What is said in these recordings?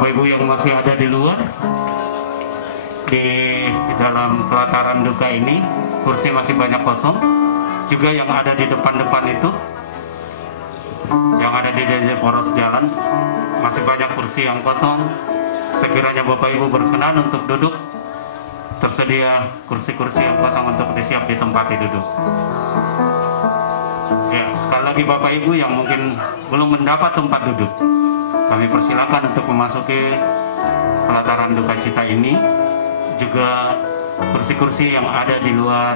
Bapak Ibu yang masih ada di luar, di dalam pelataran duka ini kursi masih banyak kosong. Juga yang ada di depan-depan itu, yang ada di poros jalan, masih banyak kursi yang kosong. Sekiranya Bapak Ibu berkenan untuk duduk, tersedia kursi-kursi yang kosong untuk disiap ditempati duduk. Ya, sekali lagi Bapak Ibu yang mungkin belum mendapat tempat duduk, kami persilakan untuk memasuki pelataran duka cita ini. Juga kursi-kursi yang ada di luar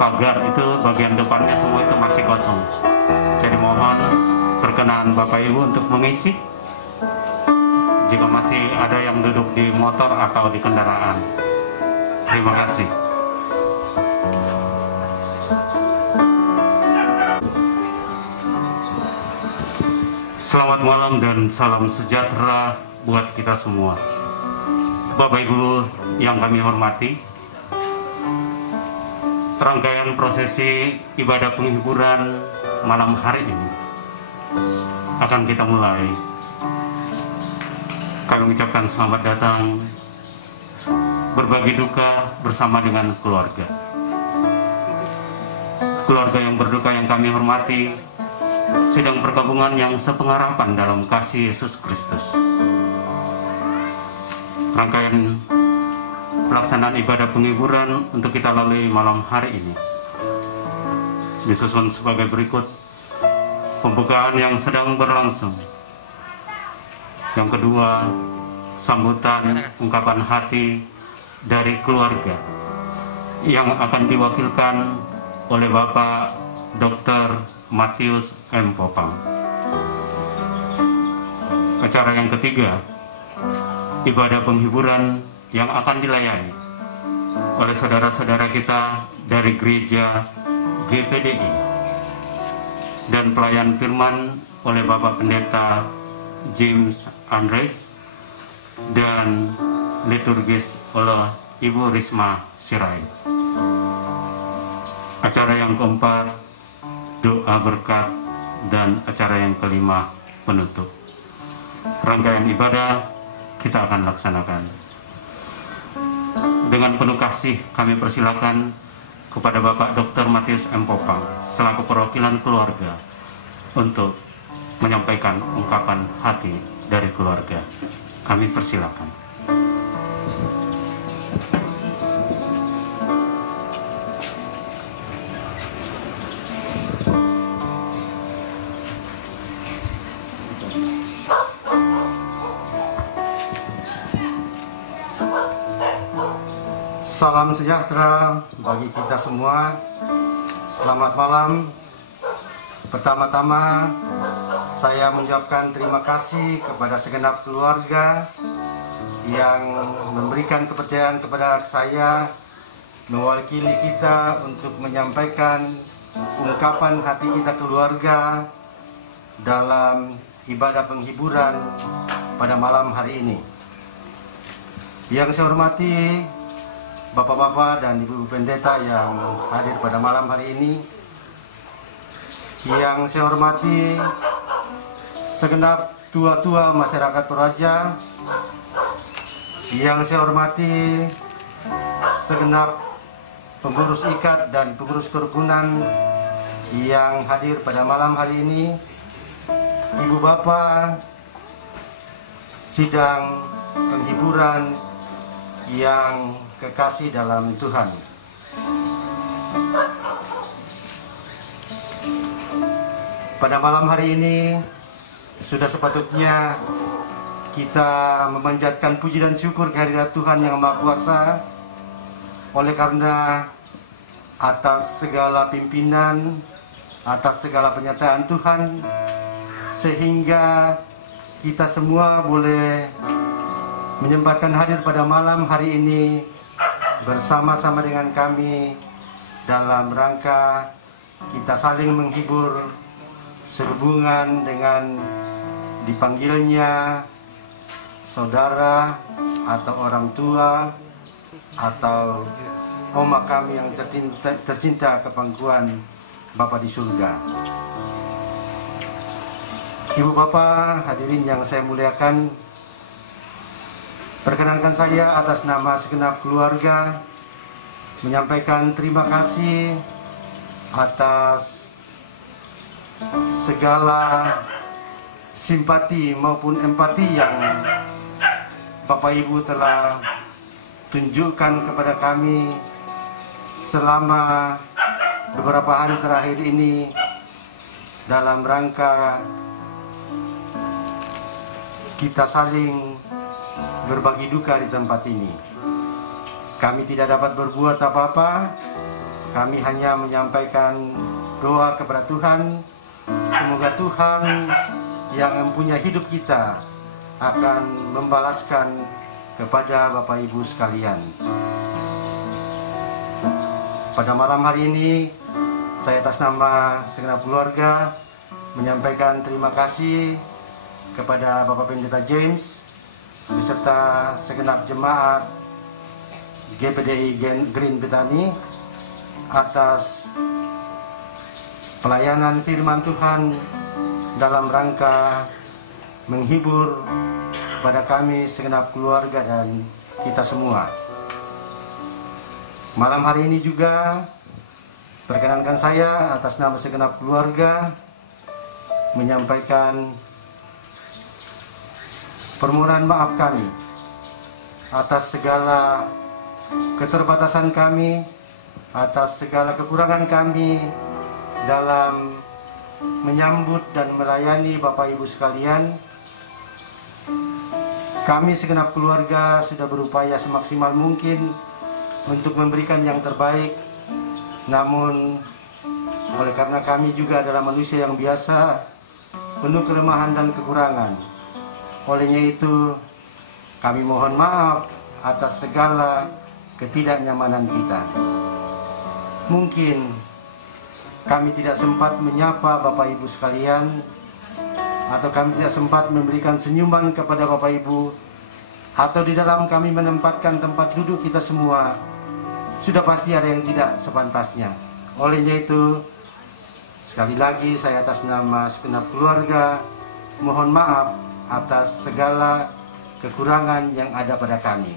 pagar itu bagian depannya semua itu masih kosong. Jadi mohon perkenan Bapak Ibu untuk mengisi jika masih ada yang duduk di motor atau di kendaraan. Terima kasih. Selamat malam dan salam sejahtera buat kita semua. Bapak Ibu yang kami hormati, rangkaian prosesi ibadah penghiburan malam hari ini akan kita mulai. Kami ucapkan selamat datang berbagi duka bersama dengan keluarga. Keluarga yang berduka yang kami hormati, sedang perkabungan yang sepengharapan dalam kasih Yesus Kristus. Rangkaian pelaksanaan ibadah penghiburan untuk kita lalui malam hari ini disusun sebagai berikut. Pembukaan yang sedang berlangsung. Yang kedua, sambutan ungkapan hati dari keluarga yang akan diwakilkan oleh Bapak Dr. Matius M. Popang. Acara yang ketiga, ibadah penghiburan yang akan dilayani oleh saudara-saudara kita dari gereja GPDI dan pelayan firman oleh Bapak Pendeta James Andres dan liturgis oleh Ibu Risma Sirait. Acara yang keempat, doa berkat, dan acara yang kelima, penutup. Rangkaian ibadah kita akan laksanakan. Dengan penuh kasih kami persilakan kepada Bapak Dr. Matius M. Popang selaku perwakilan keluarga untuk menyampaikan ungkapan hati dari keluarga. Kami persilakan. Salam sejahtera bagi kita semua. Selamat malam. Pertama-tama saya mengucapkan terima kasih kepada segenap keluarga yang memberikan kepercayaan kepada saya mewakili kita untuk menyampaikan ungkapan hati kita keluarga dalam ibadah penghiburan pada malam hari ini. Yang saya hormati Bapak-bapak dan Ibu Pendeta yang hadir pada malam hari ini. Yang saya hormati segenap tua-tua masyarakat Toraja. Yang saya hormati segenap pengurus ikat dan pengurus kerukunan yang hadir pada malam hari ini. Ibu bapak sidang penghiburan yang kekasih dalam Tuhan. Pada malam hari ini sudah sepatutnya kita memanjatkan puji dan syukur kehadirat Tuhan yang Maha Kuasa, oleh karena atas segala pimpinan, atas segala penyertaan Tuhan, sehingga kita semua boleh menyempatkan hadir pada malam hari ini bersama-sama dengan kami dalam rangka kita saling menghibur sehubungan dengan dipanggilnya saudara atau orang tua atau oma kami yang tercinta ke pangkuan Bapa di surga. Ibu bapak hadirin yang saya muliakan, perkenankan saya atas nama segenap keluarga menyampaikan terima kasih atas segala simpati maupun empati yang Bapak Ibu telah tunjukkan kepada kami selama beberapa hari terakhir ini dalam rangka kita saling berbagi duka di tempat ini. Kami tidak dapat berbuat apa-apa. Kami hanya menyampaikan doa kepada Tuhan. Semoga Tuhan yang mempunyai hidup kita akan membalaskan kepada Bapak Ibu sekalian. Pada malam hari ini saya atas nama segenap keluarga menyampaikan terima kasih kepada Bapak Pendeta James beserta segenap jemaat GPDI Green Bethany atas pelayanan firman Tuhan dalam rangka menghibur pada kami segenap keluarga dan kita semua. Malam hari ini juga perkenankan saya atas nama segenap keluarga menyampaikan permohonan maaf kami atas segala keterbatasan kami, atas segala kekurangan kami dalam menyambut dan melayani Bapak Ibu sekalian. Kami segenap keluarga sudah berupaya semaksimal mungkin untuk memberikan yang terbaik, namun oleh karena kami juga adalah manusia yang biasa, penuh kelemahan dan kekurangan. Olehnya itu kami mohon maaf atas segala ketidaknyamanan kita. Mungkin kami tidak sempat menyapa Bapak Ibu sekalian, atau kami tidak sempat memberikan senyuman kepada Bapak Ibu, atau di dalam kami menempatkan tempat duduk kita semua, sudah pasti ada yang tidak sepantasnya. Olehnya itu, sekali lagi saya atas nama segenap keluarga mohon maaf atas segala kekurangan yang ada pada kami.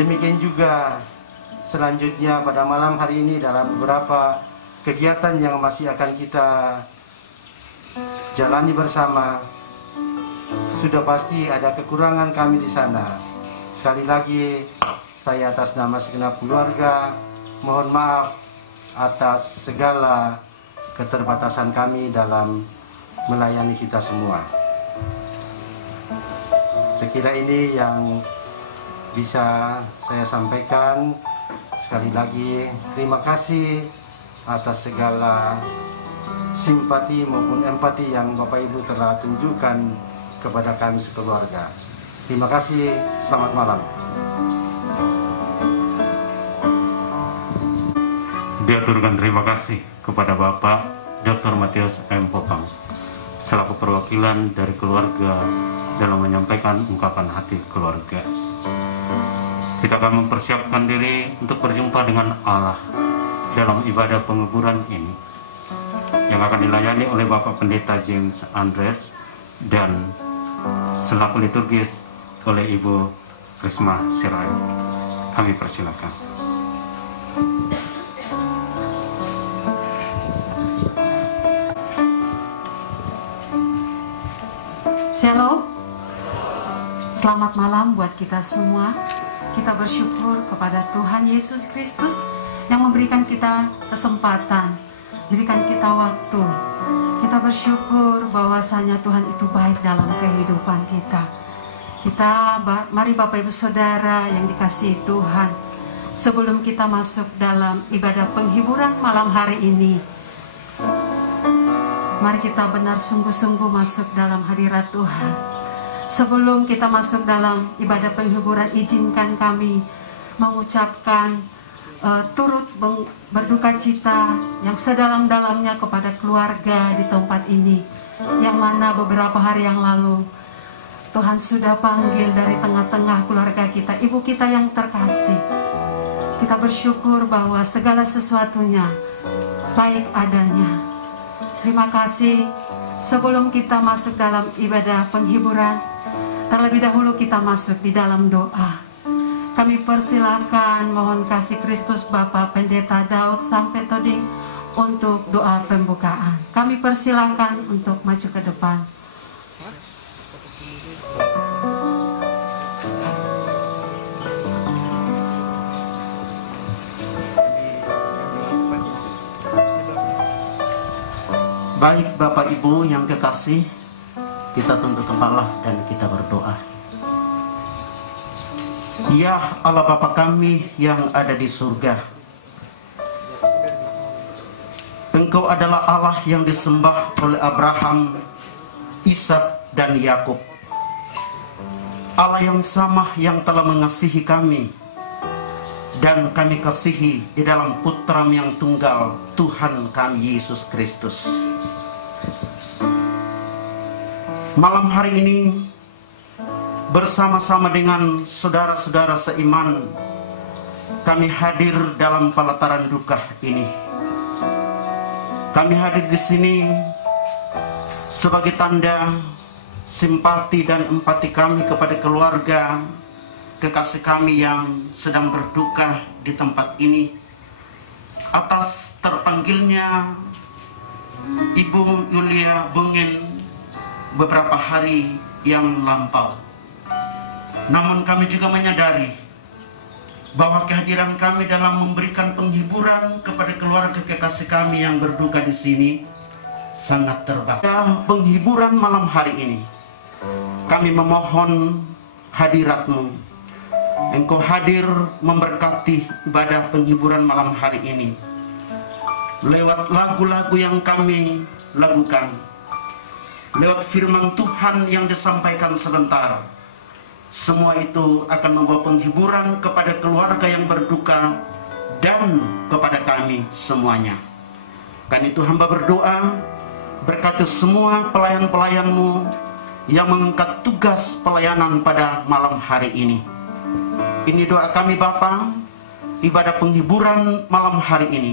Demikian juga selanjutnya pada malam hari ini dalam beberapa kegiatan yang masih akan kita jalani bersama, sudah pasti ada kekurangan kami di sana. Sekali lagi saya atas nama segenap keluarga mohon maaf atas segala keterbatasan kami dalam melayani kita semua. Sekira ini yang bisa saya sampaikan Sekali lagi terima kasih atas segala simpati maupun empati yang Bapak Ibu telah tunjukkan kepada kami sekeluarga. Terima kasih, selamat malam. Diaturkan terima kasih kepada Bapak Dr. Matius M. Popang selaku perwakilan dari keluarga dalam menyampaikan ungkapan hati keluarga. Kita akan mempersiapkan diri untuk berjumpa dengan Allah dalam ibadah penguburan ini yang akan dilayani oleh Bapak Pendeta James Andres dan selaku liturgis oleh Ibu Risma Sirait. Kami persilakan. Shalom, selamat malam buat kita semua. Kita bersyukur kepada Tuhan Yesus Kristus yang memberikan kita kesempatan, berikan kita waktu. Kita bersyukur bahwasanya Tuhan itu baik dalam kehidupan kita. Mari Bapak Ibu Saudara yang dikasihi Tuhan, sebelum kita masuk dalam ibadah penghiburan malam hari ini, mari kita benar sungguh-sungguh masuk dalam hadirat Tuhan. Sebelum kita masuk dalam ibadah penghiburan, izinkan kami mengucapkan turut berduka cita yang sedalam-dalamnya kepada keluarga di tempat ini, yang mana beberapa hari yang lalu Tuhan sudah panggil dari tengah-tengah keluarga kita, ibu kita yang terkasih. Kita bersyukur bahwa segala sesuatunya baik adanya. Terima kasih. Sebelum kita masuk dalam ibadah penghiburan, terlebih dahulu kita masuk di dalam doa. Kami persilakan mohon kasih Kristus Bapak Pendeta Daud Sampetoding untuk doa pembukaan. Kami persilakan untuk maju ke depan. Baik Bapak Ibu yang kekasih, kita tunduk kepala dan kita berdoa. Ya Allah Bapa kami yang ada di surga, Engkau adalah Allah yang disembah oleh Abraham, Ishak dan Yakub. Allah yang sama yang telah mengasihi kami dan kami kasihi di dalam Putra-Mu yang tunggal, Tuhan kami Yesus Kristus. Malam hari ini bersama-sama dengan saudara-saudara seiman, kami hadir dalam pelataran duka ini. Kami hadir di sini sebagai tanda simpati dan empati kami kepada keluarga kekasih kami yang sedang berduka di tempat ini atas terpanggilnya Ibu Yulia Bungen beberapa hari yang lampau. Namun kami juga menyadari bahwa kehadiran kami dalam memberikan penghiburan kepada keluarga kekasih kami yang berduka di sini sangat terbatas. Penghiburan malam hari ini, kami memohon hadirat-Mu. Engkau hadir memberkati ibadah penghiburan malam hari ini lewat lagu-lagu yang kami lakukan, lewat firman Tuhan yang disampaikan sebentar. Semua itu akan membawa penghiburan kepada keluarga yang berduka dan kepada kami semuanya. Karena itu hamba berdoa, berkati semua pelayan-pelayan-Mu yang mengangkat tugas pelayanan pada malam hari ini. Ini doa kami Bapa, ibadah penghiburan malam hari ini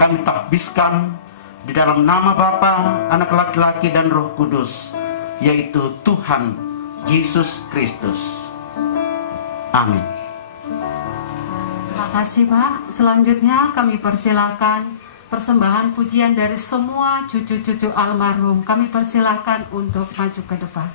kami tahbiskan di dalam nama Bapa, Anak laki-laki dan Roh Kudus, yaitu Tuhan Yesus Kristus. Amin. Terima kasih Pak. Selanjutnya kami persilakan persembahan pujian dari semua cucu-cucu almarhum. Kami persilakan untuk maju ke depan.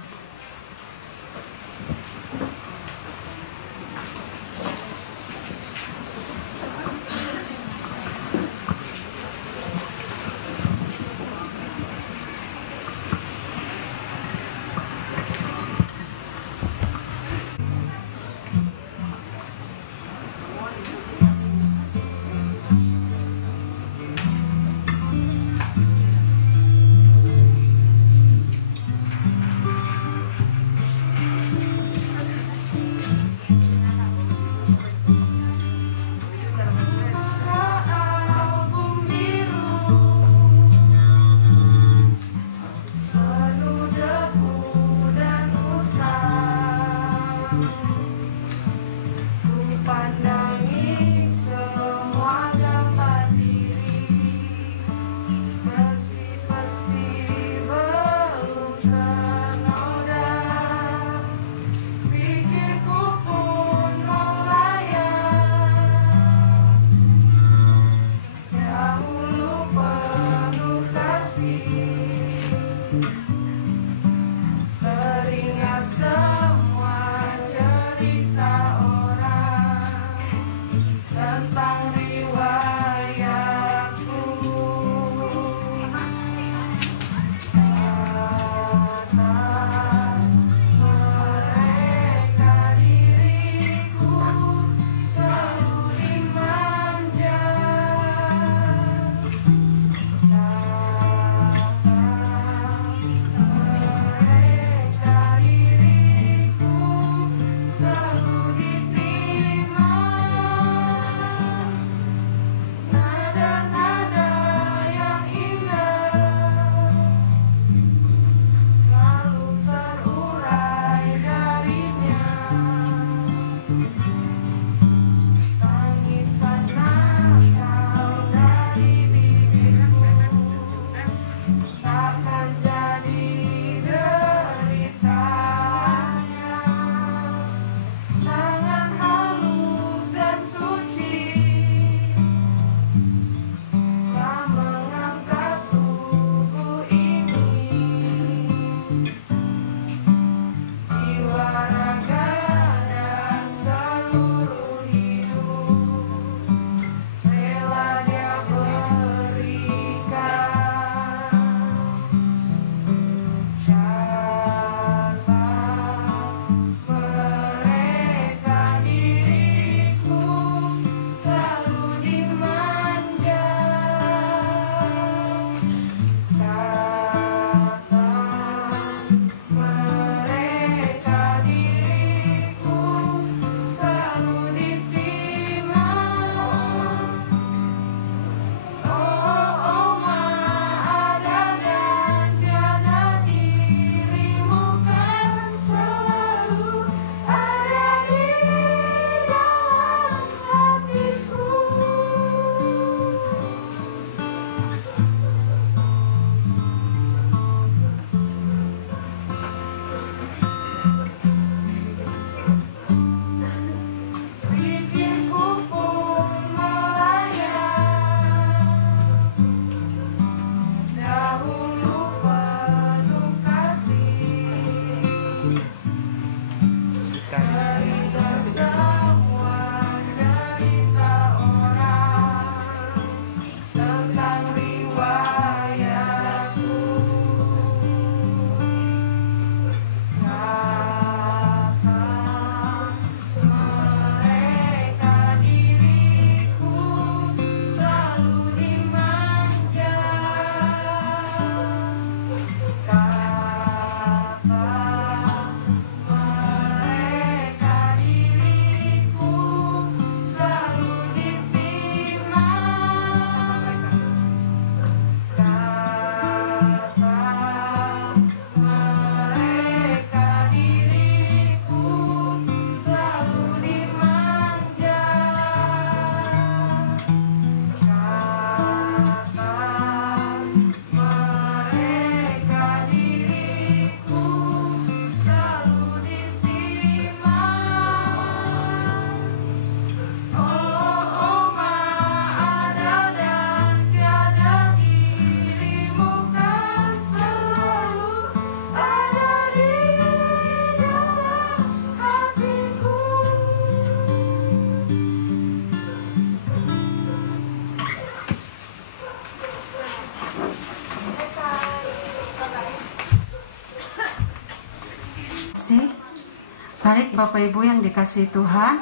Baik Bapak Ibu yang dikasihi Tuhan,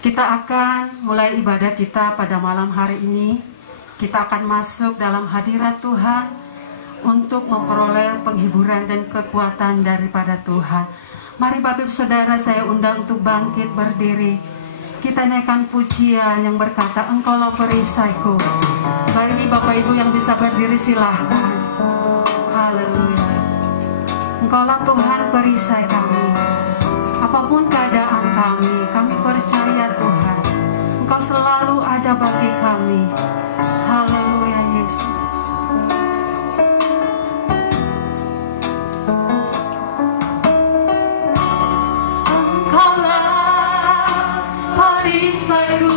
kita akan mulai ibadah kita pada malam hari ini. Kita akan masuk dalam hadirat Tuhan untuk memperoleh penghiburan dan kekuatan daripada Tuhan. Mari Bapak Ibu Saudara, saya undang untuk bangkit berdiri. Kita naikkan pujian yang berkata, Engkaulah perisaiku. Bagi Bapak Ibu yang bisa berdiri silahkan. Haleluya. Engkaulah Tuhan perisai kami. Apapun keadaan kami percaya Tuhan, Engkau selalu ada bagi kami. Haleluya Yesus. Engkaulah perisaiku.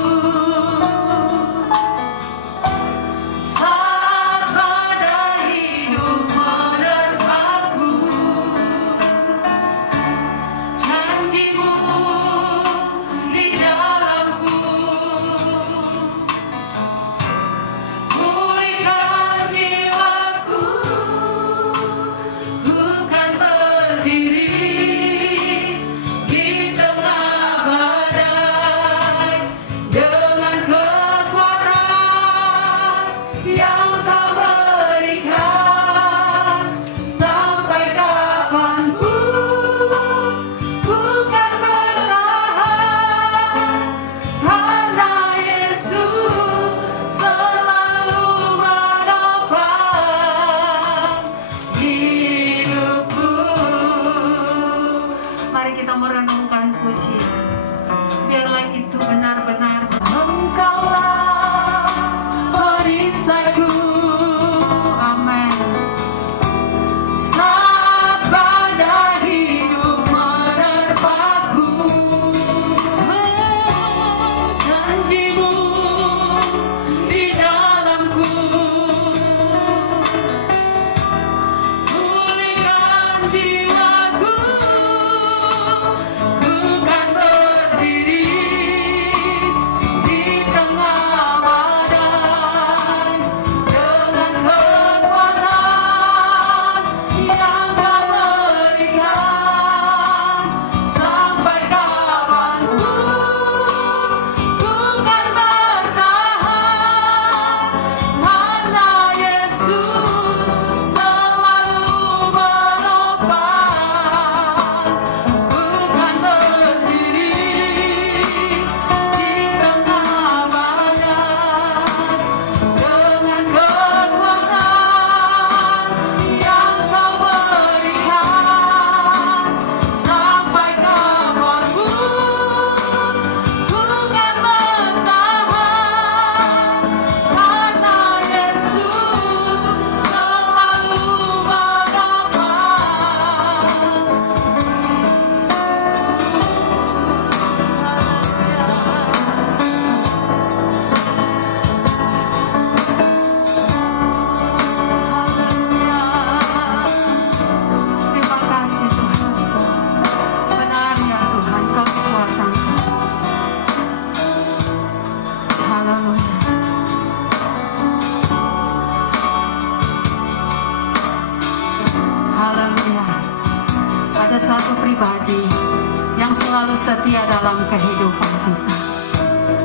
Setia dalam kehidupan kita,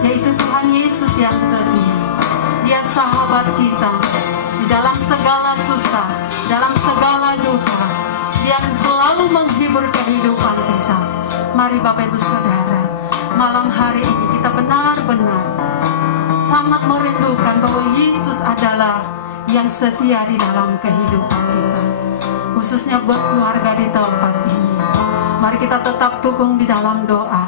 yaitu Tuhan Yesus yang setia. Dia sahabat kita di dalam segala susah, dalam segala duka. Dia selalu menghibur kehidupan kita. Mari Bapak Ibu Saudara, malam hari ini kita benar-benar sangat merindukan bahwa Yesus adalah yang setia di dalam kehidupan kita, khususnya buat keluarga di tempat ini. Mari kita tetap dukung di dalam doa,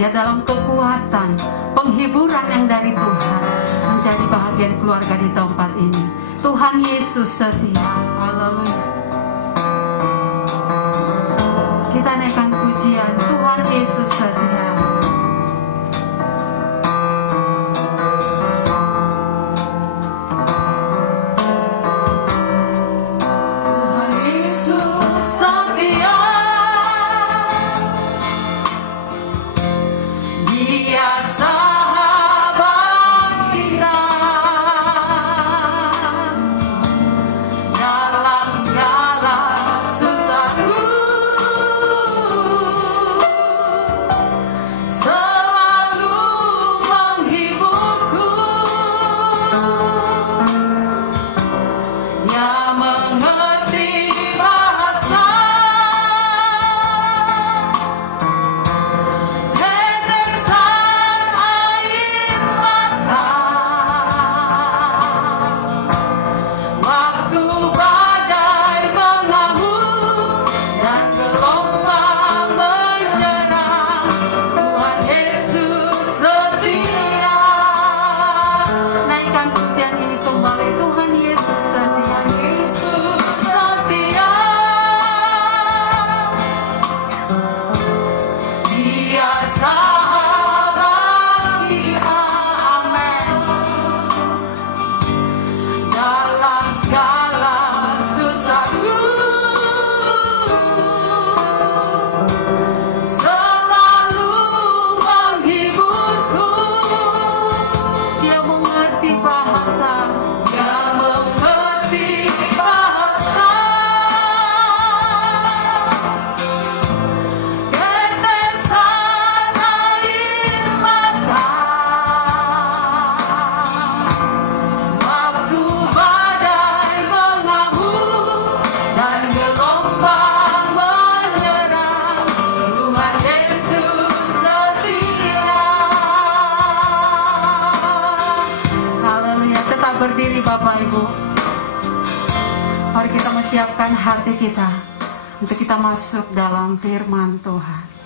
biar dalam kekuatan, penghiburan yang dari Tuhan menjadi bahagian keluarga di tempat ini. Tuhan Yesus setia. Haleluya. Kita naikkan pujian, Tuhan Yesus setia. Dalam segala susahku mempersiapkan hati kita untuk kita masuk dalam firman Tuhan.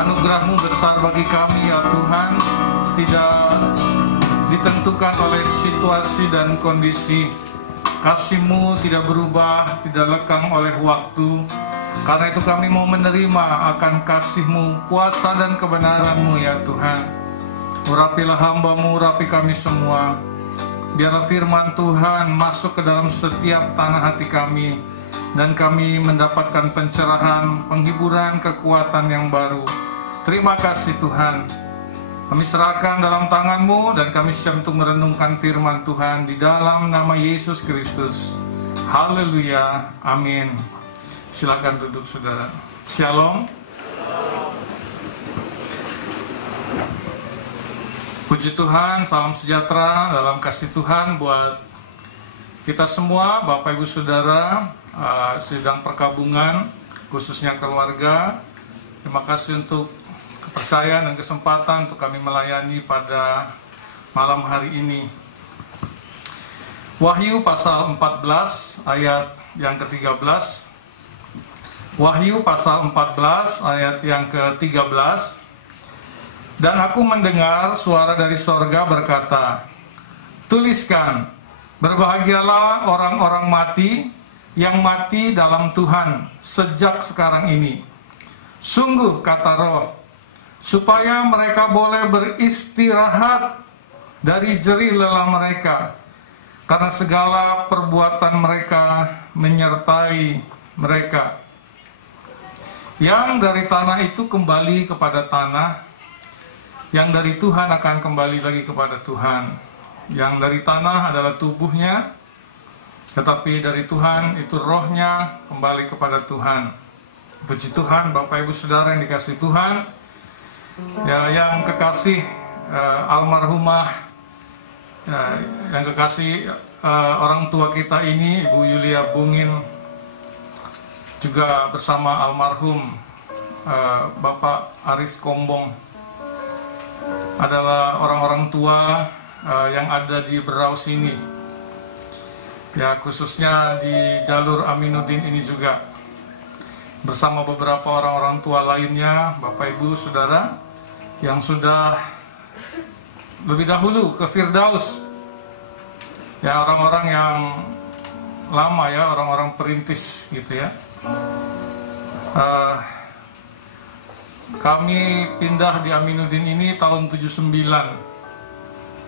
Anugerah-Mu besar bagi kami ya Tuhan, tidak ditentukan oleh situasi dan kondisi. Kasih-Mu tidak berubah, tidak lekang oleh waktu. Karena itu kami mau menerima akan kasih-Mu, kuasa dan kebenaran-Mu ya Tuhan. Urapilah hamba-Mu, urapi kami semua. Biarlah firman Tuhan masuk ke dalam setiap tanah hati kami, dan kami mendapatkan pencerahan, penghiburan, kekuatan yang baru. Terima kasih Tuhan. Kami serahkan dalam tangan-Mu dan kami siap untuk merenungkan firman Tuhan di dalam nama Yesus Kristus. Haleluya. Amin. Silakan duduk saudara. Shalom. Puji Tuhan, salam sejahtera dalam kasih Tuhan buat kita semua, Bapak Ibu Saudara, sidang perkabungan, khususnya keluarga. Terima kasih untuk kepercayaan dan kesempatan untuk kami melayani pada malam hari ini. Wahyu pasal 14 ayat yang ke-13. Wahyu pasal 14 ayat yang ke-13. Dan aku mendengar suara dari sorga berkata, tuliskan, berbahagialah orang-orang mati yang mati dalam Tuhan sejak sekarang ini. Sungguh, kata Roh, supaya mereka boleh beristirahat dari jerih lelah mereka, karena segala perbuatan mereka menyertai mereka. Yang dari tanah itu kembali kepada tanah, yang dari Tuhan akan kembali lagi kepada Tuhan. Yang dari tanah adalah tubuhnya, tetapi dari Tuhan itu rohnya kembali kepada Tuhan. Puji Tuhan, Bapak Ibu Saudara yang dikasihi Tuhan, ya, yang kekasih almarhumah, yang kekasih orang tua kita ini, Ibu Yulia Bungin, juga bersama almarhum Bapak Aris Kombong, adalah orang-orang tua yang ada di Berau sini, ya, khususnya di jalur Aminuddin ini juga, bersama beberapa orang-orang tua lainnya, Bapak Ibu Saudara, yang sudah lebih dahulu ke Firdaus, ya, orang-orang yang lama, ya, orang-orang perintis gitu ya. Kami pindah di Aminuddin ini tahun 79,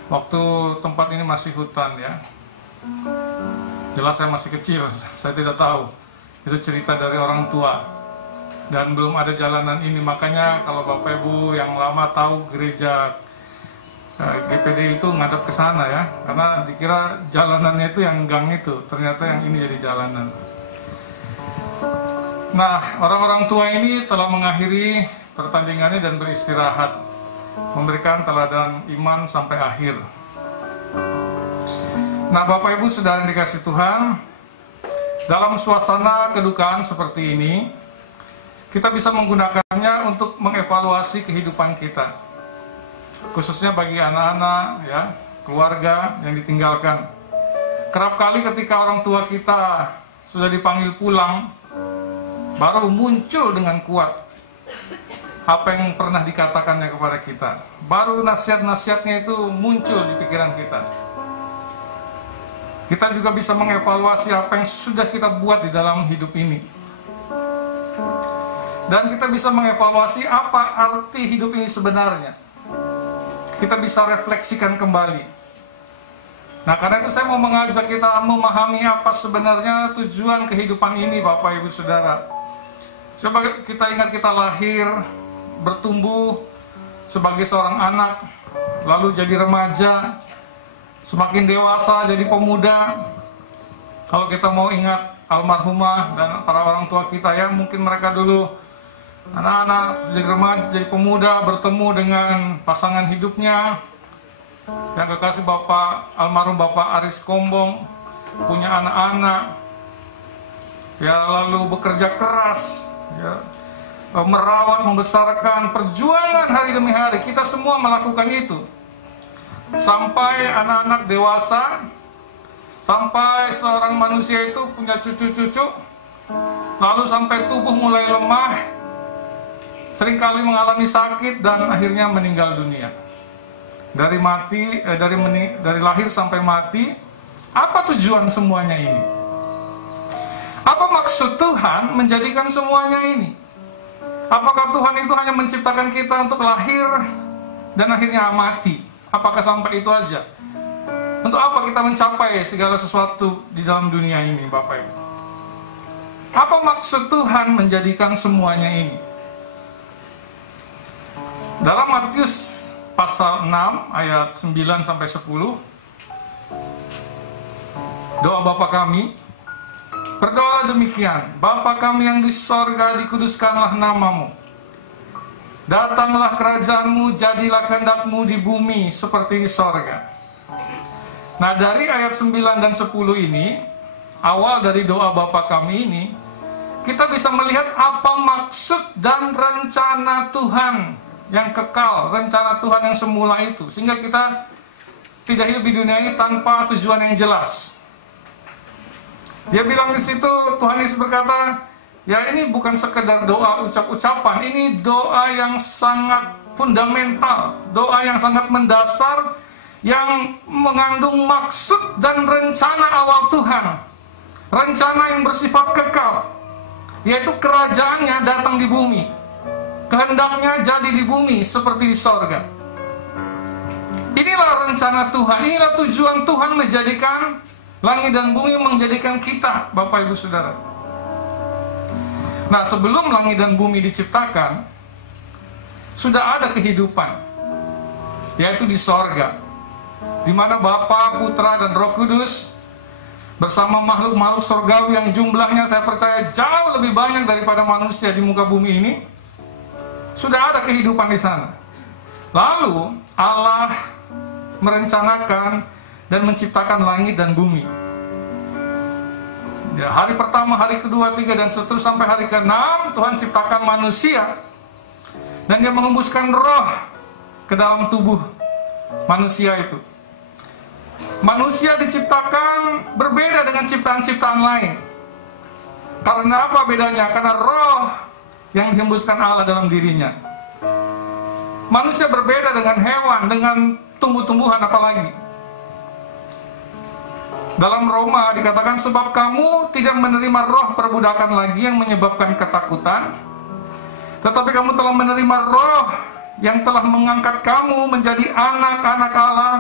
waktu tempat ini masih hutan, ya. Jelas saya masih kecil, saya tidak tahu. Itu cerita dari orang tua. Dan belum ada jalanan ini, makanya kalau Bapak Ibu yang lama tahu gereja GPD itu ngadep ke sana, ya. Karena dikira jalanannya itu yang gang itu, ternyata yang ini jadi jalanan. Nah, orang-orang tua ini telah mengakhiri pertandingannya dan beristirahat, memberikan teladan iman sampai akhir. Nah, Bapak Ibu Saudara yang dikasihi Tuhan, dalam suasana kedukaan seperti ini, kita bisa menggunakannya untuk mengevaluasi kehidupan kita, khususnya bagi anak-anak, ya, keluarga yang ditinggalkan. Kerap kali ketika orang tua kita sudah dipanggil pulang, baru muncul dengan kuat apa yang pernah dikatakannya kepada kita. Baru nasihat-nasihatnya itu muncul di pikiran kita. Kita juga bisa mengevaluasi apa yang sudah kita buat di dalam hidup ini. Dan kita bisa mengevaluasi apa arti hidup ini sebenarnya. Kita bisa refleksikan kembali. Nah, karena itu saya mau mengajak kita memahami apa sebenarnya tujuan kehidupan ini, Bapak Ibu Saudara. Coba kita ingat kita lahir, bertumbuh sebagai seorang anak, lalu jadi remaja, semakin dewasa jadi pemuda. Kalau kita mau ingat almarhumah dan para orang tua kita, ya, mungkin mereka dulu anak-anak, jadi remaja, jadi pemuda, bertemu dengan pasangan hidupnya. Yang kekasih Bapak almarhum Bapak Aris Kombong punya anak-anak, ya, lalu bekerja keras, ya, merawat, membesarkan, perjuangan hari demi hari. Kita semua melakukan itu sampai anak-anak dewasa, sampai seorang manusia itu punya cucu-cucu, lalu sampai tubuh mulai lemah, seringkali mengalami sakit dan akhirnya meninggal dunia. Dari lahir sampai mati, apa tujuan semuanya ini? Apa maksud Tuhan menjadikan semuanya ini? Apakah Tuhan itu hanya menciptakan kita untuk lahir dan akhirnya mati? Apakah sampai itu aja? Untuk apa kita mencapai segala sesuatu di dalam dunia ini, Bapak Ibu? Apa maksud Tuhan menjadikan semuanya ini? Dalam Matius pasal 6 ayat 9 sampai 10, doa Bapa kami, berdoalah demikian: Bapa kami yang di sorga, dikuduskanlah namamu. Datanglah kerajaanmu, jadilah kehendakmu di bumi seperti di sorga. Nah, dari ayat 9 dan 10 ini, awal dari doa Bapa kami ini, kita bisa melihat apa maksud dan rencana Tuhan yang kekal, rencana Tuhan yang semula itu, sehingga kita tidak hidup di dunia ini tanpa tujuan yang jelas. Dia bilang di situ, Tuhan Yesus berkata, ya, ini bukan sekedar doa ucap-ucapan, ini doa yang sangat fundamental, doa yang sangat mendasar, yang mengandung maksud dan rencana awal Tuhan, rencana yang bersifat kekal, yaitu kerajaannya datang di bumi. kehendaknya jadi di bumi seperti di sorga. Inilah rencana Tuhan, inilah tujuan Tuhan menjadikan langit dan bumi, menjadikan kita, Bapak Ibu Saudara. Nah, sebelum langit dan bumi diciptakan, sudah ada kehidupan, yaitu di sorga, di mana Bapa, Putra, dan Roh Kudus bersama makhluk-makhluk sorgawi yang jumlahnya saya percaya jauh lebih banyak daripada manusia di muka bumi ini. Sudah ada kehidupan di sana. Lalu Allah merencanakan dan menciptakan langit dan bumi. Ya, hari pertama, hari kedua, tiga, dan seterusnya sampai hari ke-6 Tuhan ciptakan manusia, dan Dia menghembuskan roh ke dalam tubuh manusia itu. Manusia diciptakan berbeda dengan ciptaan-ciptaan lain. Karena apa bedanya? Karena roh yang dihembuskan Allah dalam dirinya. Manusia berbeda dengan hewan, dengan tumbuh-tumbuhan apalagi. Dalam Roma dikatakan, sebab kamu tidak menerima roh perbudakan lagi yang menyebabkan ketakutan, tetapi kamu telah menerima roh yang telah mengangkat kamu menjadi anak-anak Allah,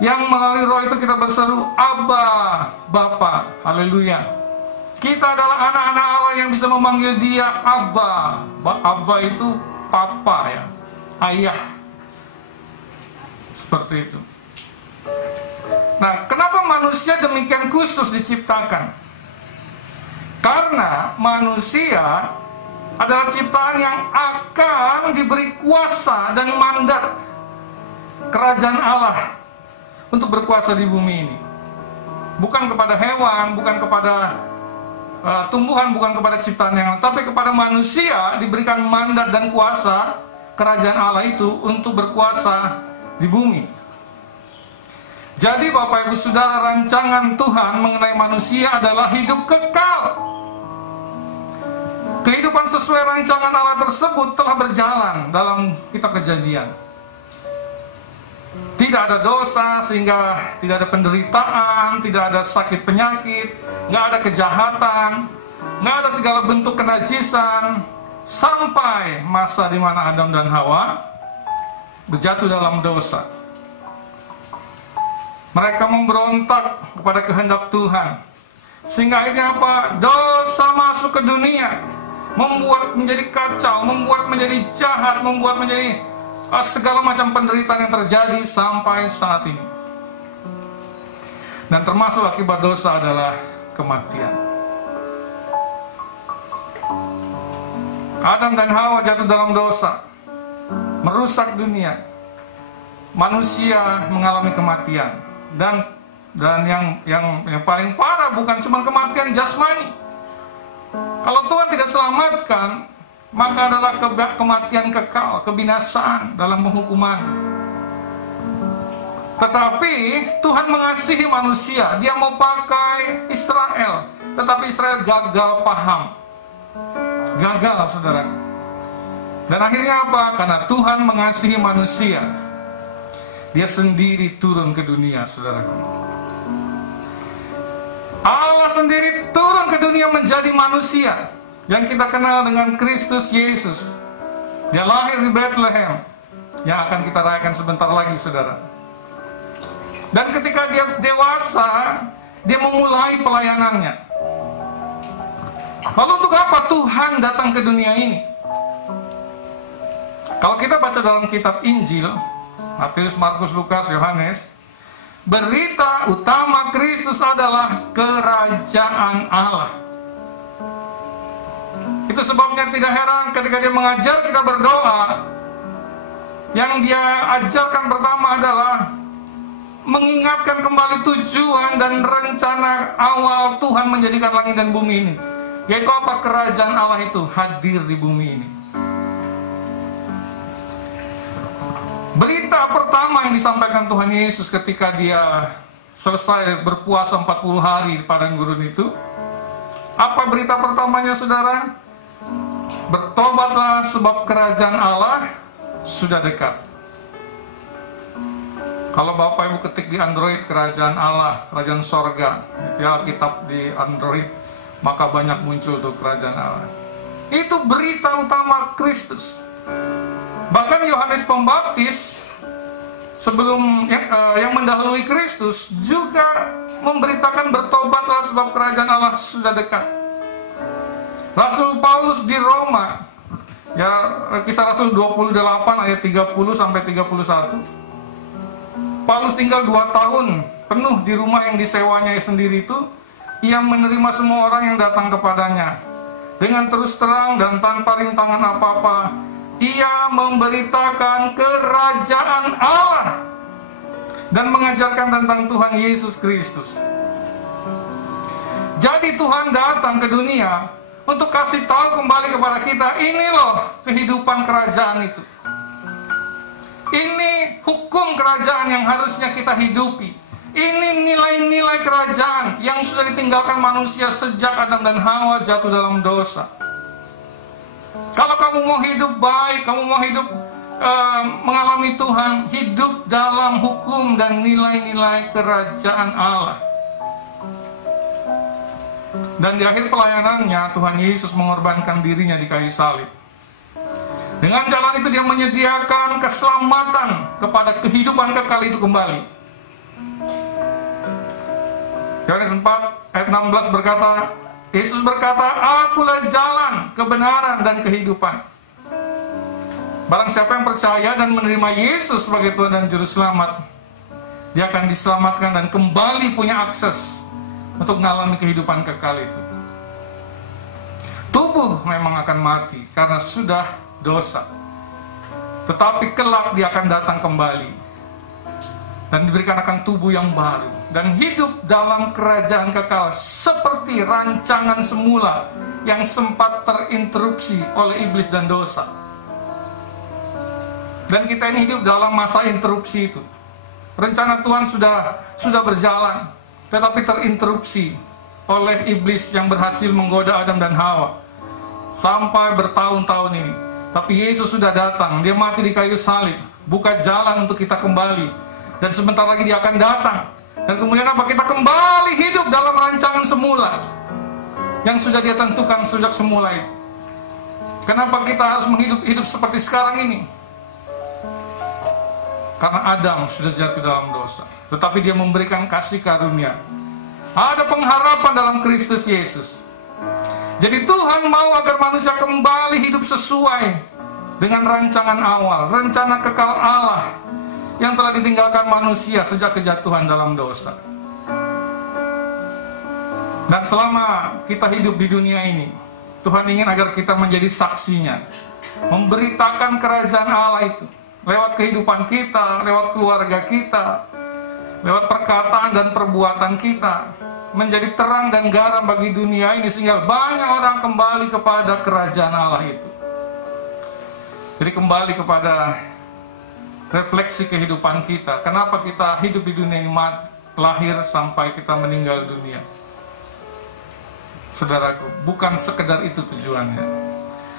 yang melalui roh itu kita berseru, Abba, Bapa. Haleluya. Kita adalah anak-anak Allah yang bisa memanggil Dia Abba. Abba itu papa ya, ayah. Seperti itu. Nah, kenapa manusia demikian khusus diciptakan? Karena manusia adalah ciptaan yang akan diberi kuasa dan mandat kerajaan Allah untuk berkuasa di bumi ini. Bukan kepada hewan, bukan kepada tumbuhan, bukan kepada ciptaan yang lain, tapi kepada manusia diberikan mandat dan kuasa kerajaan Allah itu untuk berkuasa di bumi. Jadi Bapak Ibu Saudara, rancangan Tuhan mengenai manusia adalah hidup kekal. Kehidupan sesuai rancangan Allah tersebut telah berjalan dalam kitab Kejadian. Tidak ada dosa, sehingga tidak ada penderitaan, tidak ada sakit penyakit, nggak ada kejahatan, nggak ada segala bentuk kenajisan, sampai masa di mana Adam dan Hawa berjatuh dalam dosa. Mereka memberontak kepada kehendak Tuhan, sehingga akhirnya apa? Dosa masuk ke dunia, membuat menjadi kacau, membuat menjadi jahat, membuat menjadi segala macam penderitaan yang terjadi sampai saat ini. Dan termasuk akibat dosa adalah kematian. Adam dan Hawa jatuh dalam dosa, merusak dunia. Manusia mengalami kematian. Dan yang paling parah bukan cuma kematian jasmani. Kalau Tuhan tidak selamatkan, maka adalah kematian kekal, kebinasaan dalam penghukuman. Tetapi Tuhan mengasihi manusia. Dia mau pakai Israel, tetapi Israel gagal paham. Gagal, saudara. Dan akhirnya apa? Karena Tuhan mengasihi manusia, Dia sendiri turun ke dunia, saudaraku. Allah sendiri turun ke dunia menjadi manusia, yang kita kenal dengan Kristus Yesus. Dia lahir di Bethlehem, yang akan kita rayakan sebentar lagi, saudara. Dan ketika Dia dewasa, Dia memulai pelayanannya. Lalu untuk apa Tuhan datang ke dunia ini? Kalau kita baca dalam kitab Injil, Matius, Markus, Lukas, Yohanes, berita utama Kristus adalah kerajaan Allah. Itu sebabnya tidak heran ketika Dia mengajar kita berdoa, yang Dia ajarkan pertama adalah mengingatkan kembali tujuan dan rencana awal Tuhan menjadikan langit dan bumi ini. Yaitu apa? Kerajaan Allah itu hadir di bumi ini. Berita pertama yang disampaikan Tuhan Yesus ketika Dia selesai berpuasa 40 hari di padang gurun itu, apa berita pertamanya, saudara? Bertobatlah sebab kerajaan Allah sudah dekat. Kalau Bapak Ibu ketik di Android kerajaan Allah, kerajaan sorga, ya, kitab di Android, maka banyak muncul tuh kerajaan Allah. Itu berita utama Kristus. Bahkan Yohanes Pembaptis sebelum yang mendahului Kristus juga memberitakan bertobatlah sebab kerajaan Allah sudah dekat. Rasul Paulus di Roma, ya, Kisah Rasul 28 ayat 30 sampai 31. Paulus tinggal 2 tahun penuh di rumah yang disewanya sendiri itu. Ia menerima semua orang yang datang kepadanya dengan terus terang dan tanpa rintangan apa-apa. Ia memberitakan kerajaan Allah dan mengajarkan tentang Tuhan Yesus Kristus. Jadi Tuhan datang ke dunia untuk kasih tahu kembali kepada kita, ini loh kehidupan kerajaan itu. Ini hukum kerajaan yang harusnya kita hidupi. Ini nilai-nilai kerajaan yang sudah ditinggalkan manusia sejak Adam dan Hawa jatuh dalam dosa. Kalau kamu mau hidup baik, kamu mau hidup mengalami Tuhan, hidup dalam hukum dan nilai-nilai kerajaan Allah. Dan di akhir pelayanannya, Tuhan Yesus mengorbankan dirinya di kayu salib. Dengan jalan itu dia menyediakan keselamatan kepada kehidupan kekal itu kembali. Yohanes 4 ayat 16 berkata, Yesus berkata, akulah jalan, kebenaran, dan kehidupan. Barang siapa yang percaya dan menerima Yesus sebagai Tuhan dan Juru Selamat, dia akan diselamatkan dan kembali punya akses untuk mengalami kehidupan kekal itu. Tubuh memang akan mati karena sudah dosa, tetapi kelak dia akan datang kembali dan diberikan akan tubuh yang baru dan hidup dalam kerajaan kekal seperti rancangan semula yang sempat terinterupsi oleh iblis dan dosa. Dan kita ini hidup dalam masa interupsi itu. Rencana Tuhan sudah berjalan, tetapi terinterupsi oleh iblis yang berhasil menggoda Adam dan Hawa sampai bertahun-tahun ini. Tapi Yesus sudah datang, dia mati di kayu salib, buka jalan untuk kita kembali. Dan sebentar lagi dia akan datang. Dan kemudian apa? Kita kembali hidup dalam rancangan semula yang sudah dia tentukan sejak semula itu. Kenapa kita harus hidup seperti sekarang ini? Karena Adam sudah jatuh dalam dosa, tetapi dia memberikan kasih karunia. Ada pengharapan dalam Kristus Yesus. Jadi Tuhan mau agar manusia kembali hidup sesuai dengan rancangan awal, rencana kekal Allah yang telah ditinggalkan manusia sejak kejatuhan dalam dosa. Dan selama kita hidup di dunia ini, Tuhan ingin agar kita menjadi saksinya, memberitakan kerajaan Allah itu lewat kehidupan kita, lewat keluarga kita, lewat perkataan dan perbuatan kita, menjadi terang dan garam bagi dunia ini sehingga banyak orang kembali kepada kerajaan Allah itu. Jadi kembali kepada refleksi kehidupan kita. Kenapa kita hidup di dunia ini, lahir sampai kita meninggal dunia? Saudaraku, bukan sekedar itu tujuannya.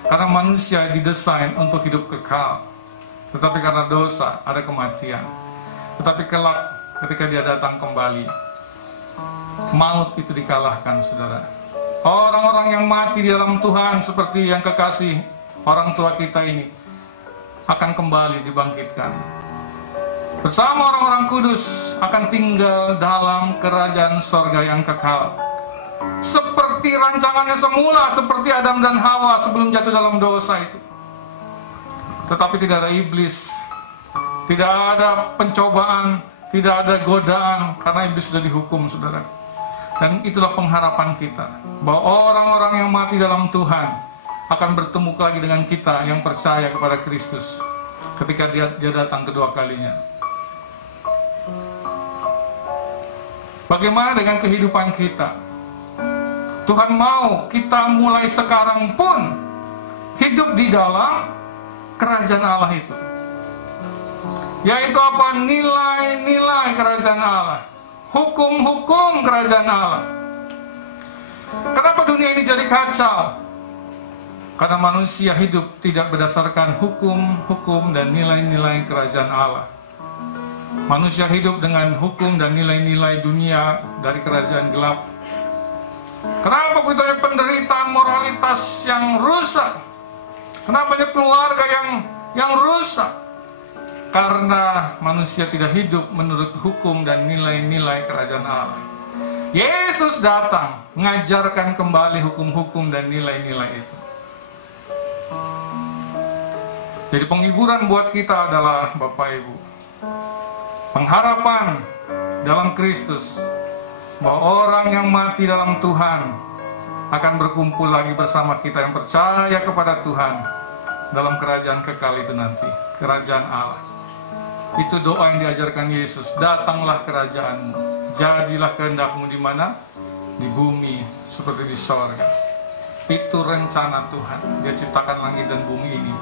Karena manusia didesain untuk hidup kekal. Tetapi karena dosa ada kematian. Tetapi kelak ketika dia datang kembali, maut itu dikalahkan, saudara. Orang-orang yang mati di dalam Tuhan seperti yang kekasih orang tua kita ini akan kembali dibangkitkan. Bersama orang-orang kudus akan tinggal dalam kerajaan sorga yang kekal. Seperti rancangannya semula, seperti Adam dan Hawa sebelum jatuh dalam dosa itu. Tetapi tidak ada iblis, tidak ada pencobaan, tidak ada godaan, karena iblis sudah dihukum, saudara. Dan itulah pengharapan kita, bahwa orang-orang yang mati dalam Tuhan akan bertemu lagi dengan kita yang percaya kepada Kristus ketika dia datang kedua kalinya. Bagaimana dengan kehidupan kita? Tuhan mau kita mulai sekarang pun hidup di dalam kerajaan Allah itu. Yaitu apa? Nilai-nilai kerajaan Allah, hukum-hukum kerajaan Allah. Kenapa dunia ini jadi kacau? Karena manusia hidup tidak berdasarkan hukum-hukum dan nilai-nilai kerajaan Allah. Manusia hidup dengan hukum dan nilai-nilai dunia dari kerajaan gelap. Kenapa begitu banyak penderitaan moralitas yang rusak? Kenapa banyak keluarga yang rusak? Karena manusia tidak hidup menurut hukum dan nilai-nilai kerajaan Allah. Yesus datang mengajarkan kembali hukum-hukum dan nilai-nilai itu. Jadi penghiburan buat kita adalah Bapak Ibu, pengharapan dalam Kristus bahwa orang yang mati dalam Tuhan akan berkumpul lagi bersama kita yang percaya kepada Tuhan dalam kerajaan kekal itu nanti, kerajaan Allah. Itu doa yang diajarkan Yesus, datanglah kerajaanmu, jadilah kehendakmu di mana? Di bumi seperti di sorga. Itu rencana Tuhan. Dia ciptakan langit dan bumi ini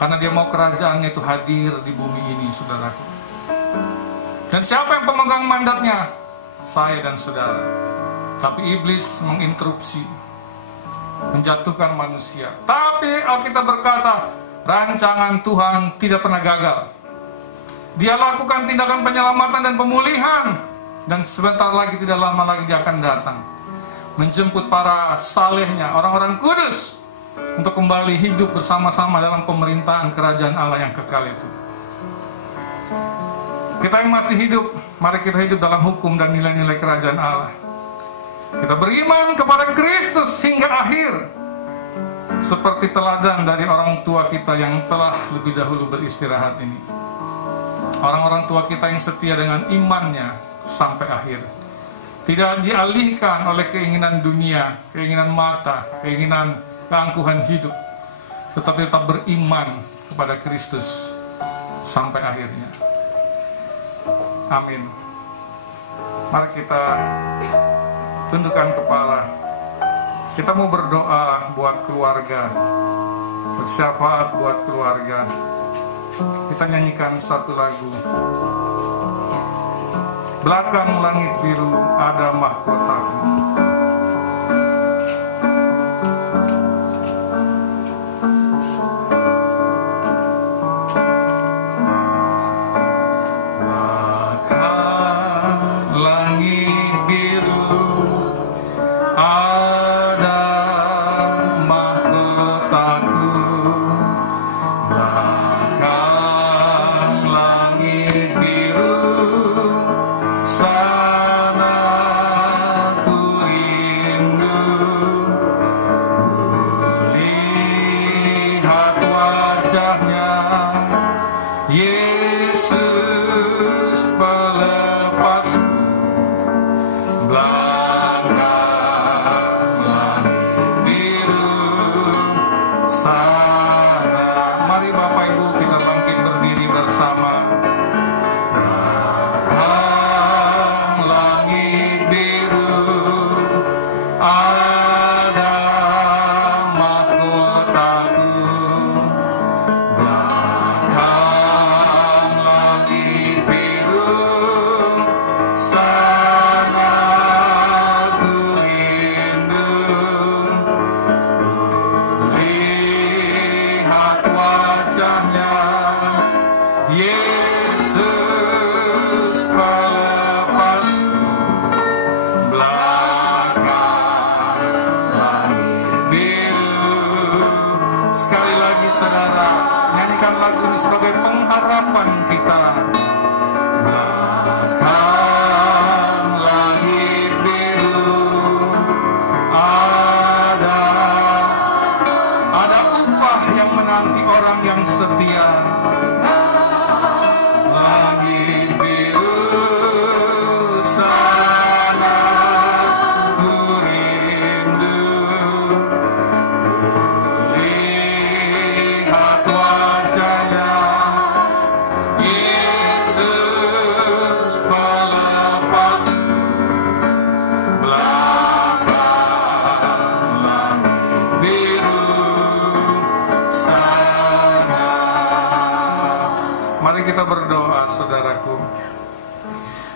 karena dia mau kerajaannya itu hadir di bumi ini, saudaraku. Dan siapa yang pemegang mandatnya? Saya dan saudara. Tapi iblis menginterupsi, menjatuhkan manusia. Tapi Alkitab berkata, rancangan Tuhan tidak pernah gagal. Dia lakukan tindakan penyelamatan dan pemulihan, dan sebentar lagi, tidak lama lagi dia akan datang menjemput para salehnya, orang-orang kudus, untuk kembali hidup bersama-sama dalam pemerintahan kerajaan Allah yang kekal itu. Kita yang masih hidup, mari kita hidup dalam hukum dan nilai-nilai kerajaan Allah. Kita beriman kepada Kristus hingga akhir, seperti teladan dari orang tua kita yang telah lebih dahulu beristirahat ini. Orang-orang tua kita yang setia dengan imannya sampai akhir, tidak dialihkan oleh keinginan dunia, keinginan mata, keinginan keangkuhan hidup, tetapi tetap beriman kepada Kristus sampai akhirnya. Amin. Mari kita tundukkan kepala. Kita mau berdoa buat keluarga, bersyafaat buat keluarga. Kita nyanyikan satu lagu. Belakang langit biru ada mahkotaku.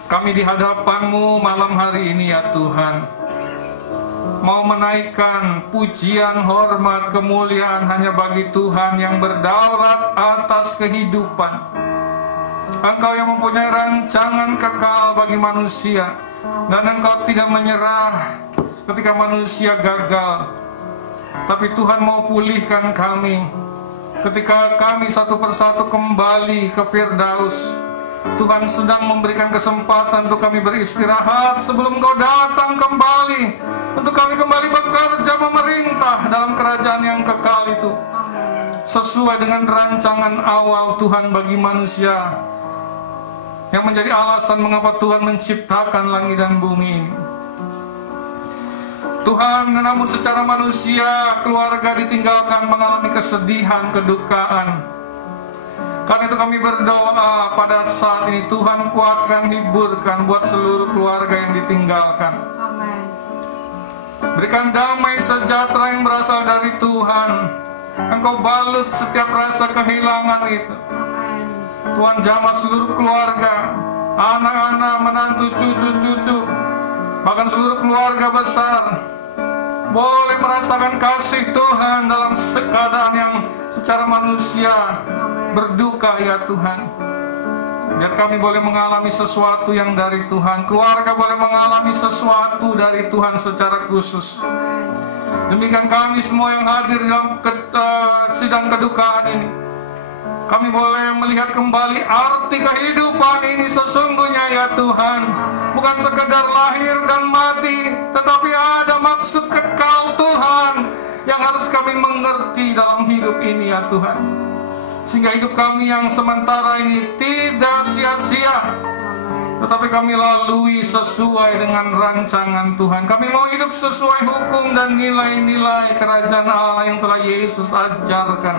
Kami di hadapan-Mu malam hari ini ya Tuhan, mau menaikkan pujian, hormat, kemuliaan hanya bagi Tuhan yang berdaulat atas kehidupan. Engkau yang mempunyai rancangan kekal bagi manusia, dan Engkau tidak menyerah ketika manusia gagal. Tapi Tuhan mau pulihkan kami ketika kami satu persatu kembali ke Firdaus. Tuhan sedang memberikan kesempatan untuk kami beristirahat sebelum Kau datang kembali, untuk kami kembali bekerja memerintah dalam kerajaan yang kekal itu, sesuai dengan rancangan awal Tuhan bagi manusia, yang menjadi alasan mengapa Tuhan menciptakan langit dan bumi ini. Tuhan, namun secara manusia keluarga ditinggalkan mengalami kesedihan, kedukaan. Karena itu kami berdoa pada saat ini, Tuhan kuatkan, hiburkan buat seluruh keluarga yang ditinggalkan. Amin. Berikan damai sejahtera yang berasal dari Tuhan. Engkau balut setiap rasa kehilangan itu. Amin. Tuhan jamah seluruh keluarga, anak-anak, menantu, cucu-cucu, bahkan seluruh keluarga besar boleh merasakan kasih Tuhan dalam keadaan yang secara manusia berduka, ya Tuhan. Biar kami boleh mengalami sesuatu yang dari Tuhan, keluarga boleh mengalami sesuatu dari Tuhan secara khusus. Demikian kami semua yang hadir dalam sidang kedukaan ini, kami boleh melihat kembali arti kehidupan ini sesungguhnya, ya Tuhan. Bukan sekedar lahir dan mati, tetapi ada maksud kekal Tuhan yang harus kami mengerti dalam hidup ini, ya Tuhan. Sehingga hidup kami yang sementara ini tidak sia-sia, tetapi kami lalui sesuai dengan rancangan Tuhan. Kami mau hidup sesuai hukum dan nilai-nilai kerajaan Allah yang telah Yesus ajarkan.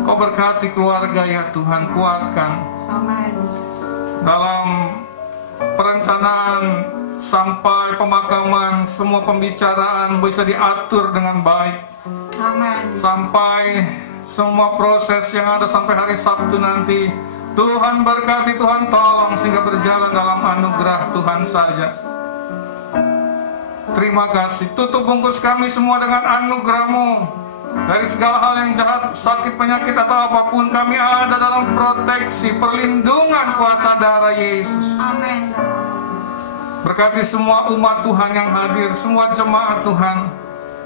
Kau berkati keluarga, ya Tuhan, kuatkan. Amin. Dalam perencanaan sampai pemakaman, semua pembicaraan bisa diatur dengan baik. Amin. Sampai semua proses yang ada sampai hari Sabtu nanti, Tuhan berkati, Tuhan tolong sehingga berjalan dalam anugerah Tuhan saja. Terima kasih. Tutup bungkus kami semua dengan anugerah-Mu. Dari segala hal yang jahat, sakit, penyakit atau apapun, kami ada dalam proteksi, perlindungan kuasa darah Yesus. Amin. Berkati semua umat Tuhan yang hadir, semua jemaat Tuhan.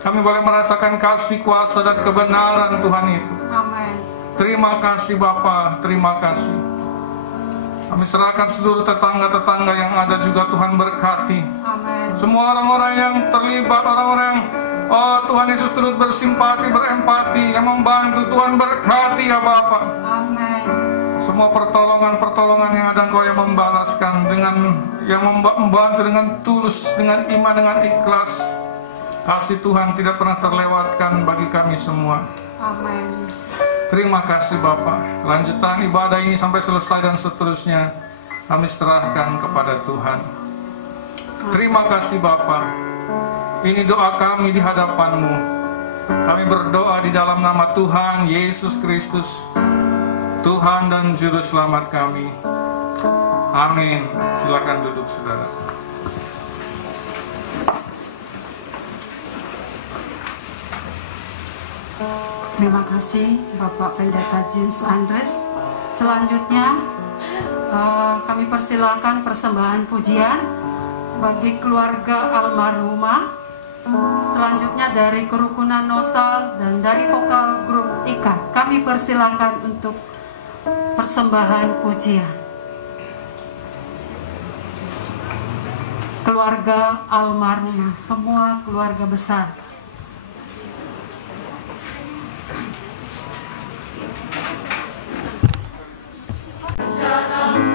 Kami boleh merasakan kasih, kuasa, dan kebenaran Tuhan itu. Amin. Terima kasih Bapa, terima kasih. Kami serahkan seluruh tetangga-tetangga yang ada juga, Tuhan berkati. Amin. Semua orang-orang yang terlibat, orang-orang yang Tuhan Yesus turut bersimpati, berempati, yang membantu, Tuhan berkati, ya Bapa. Amin. Semua pertolongan-pertolongan yang ada Engkau yang membalaskan dengan, yang membantu dengan tulus, dengan iman, dengan ikhlas. Kasih Tuhan tidak pernah terlewatkan bagi kami semua. Amin. Terima kasih Bapa. Lanjutan ibadah ini sampai selesai dan seterusnya kami serahkan kepada Tuhan. Terima kasih Bapa. Ini doa kami di hadapan-Mu. Kami berdoa di dalam nama Tuhan Yesus Kristus, Tuhan dan Juru Selamat kami. Amin. Silakan duduk saudara. Terima kasih Bapak Pendeta James Andres. Selanjutnya kami persilakan persembahan pujian bagi keluarga almarhumah. Selanjutnya dari kerukunan Nosal dan dari vokal grup Ika, kami persilakan untuk persembahan pujian. Keluarga almarhumah, semua keluarga besar. Semua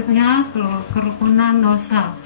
selanjutnya kerukunan dosa.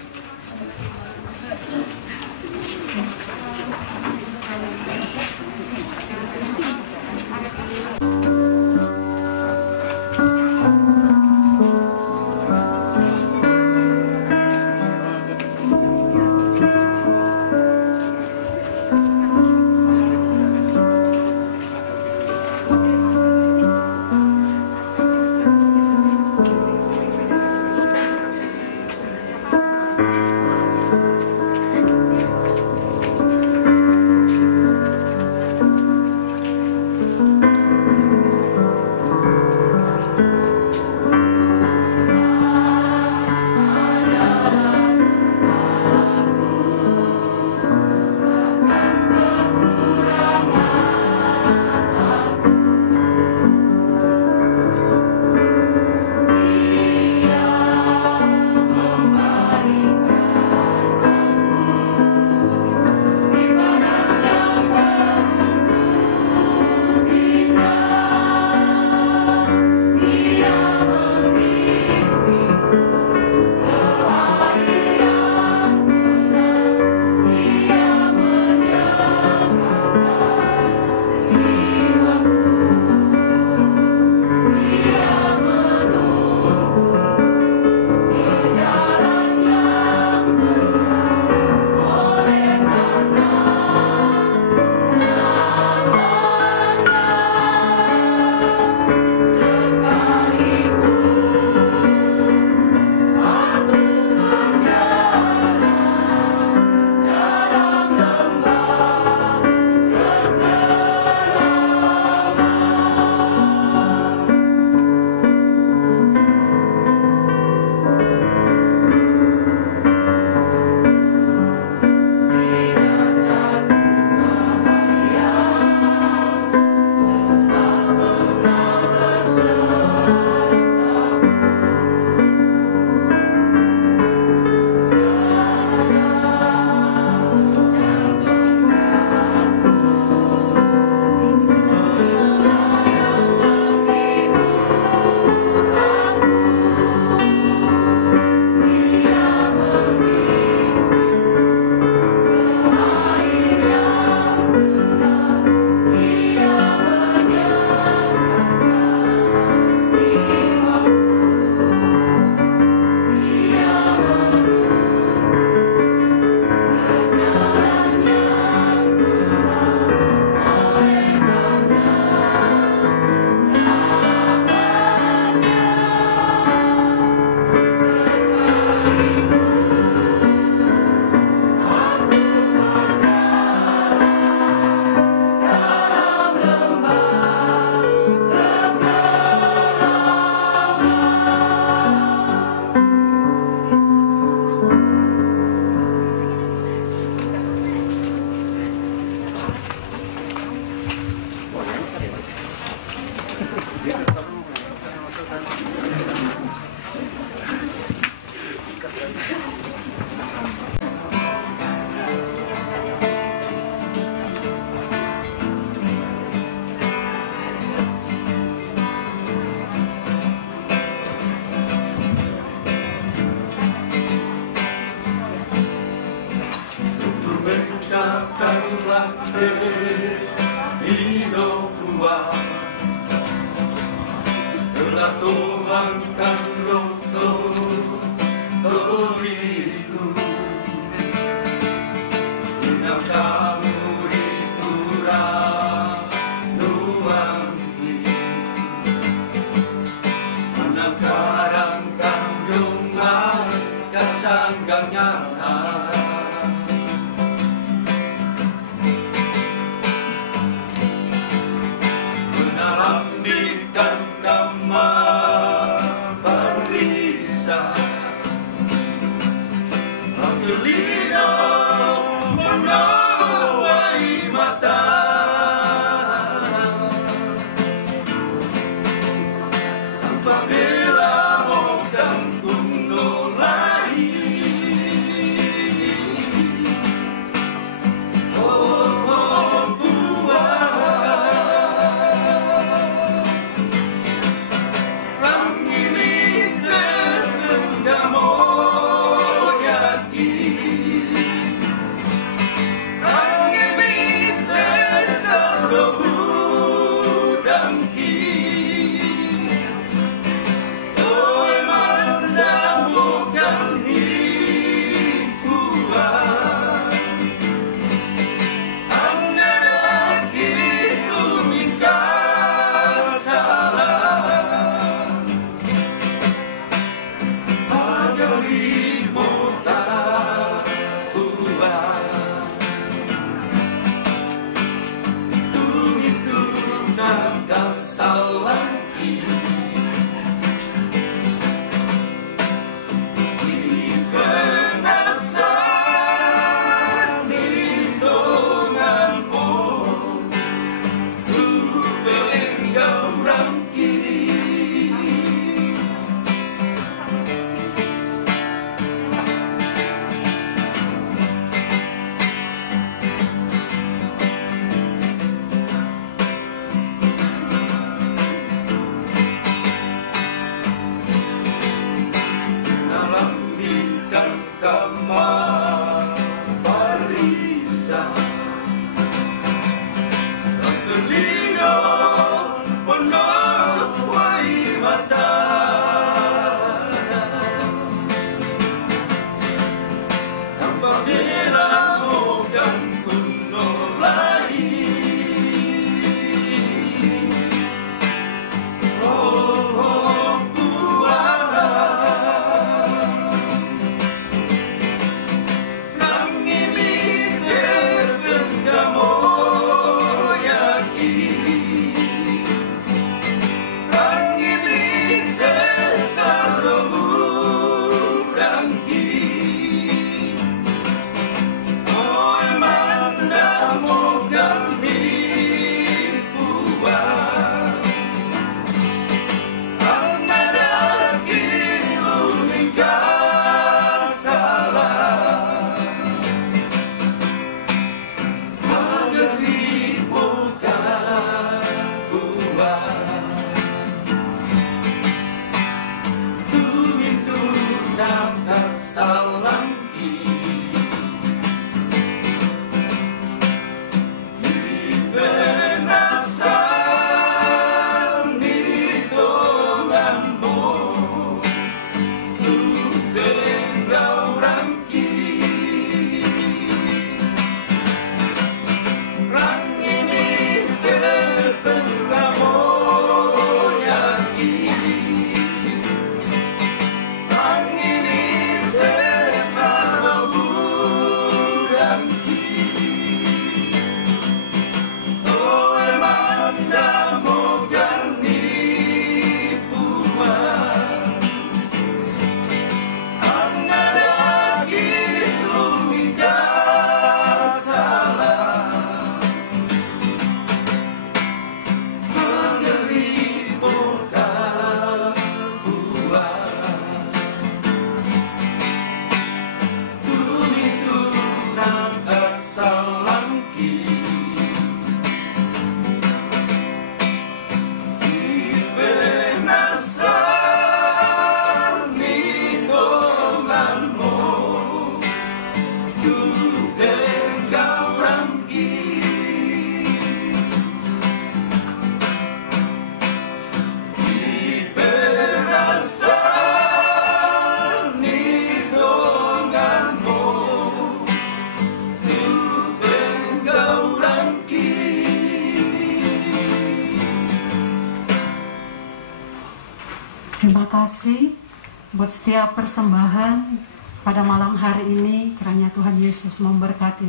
buat setiap persembahan pada malam hari ini, kiranya Tuhan Yesus memberkati.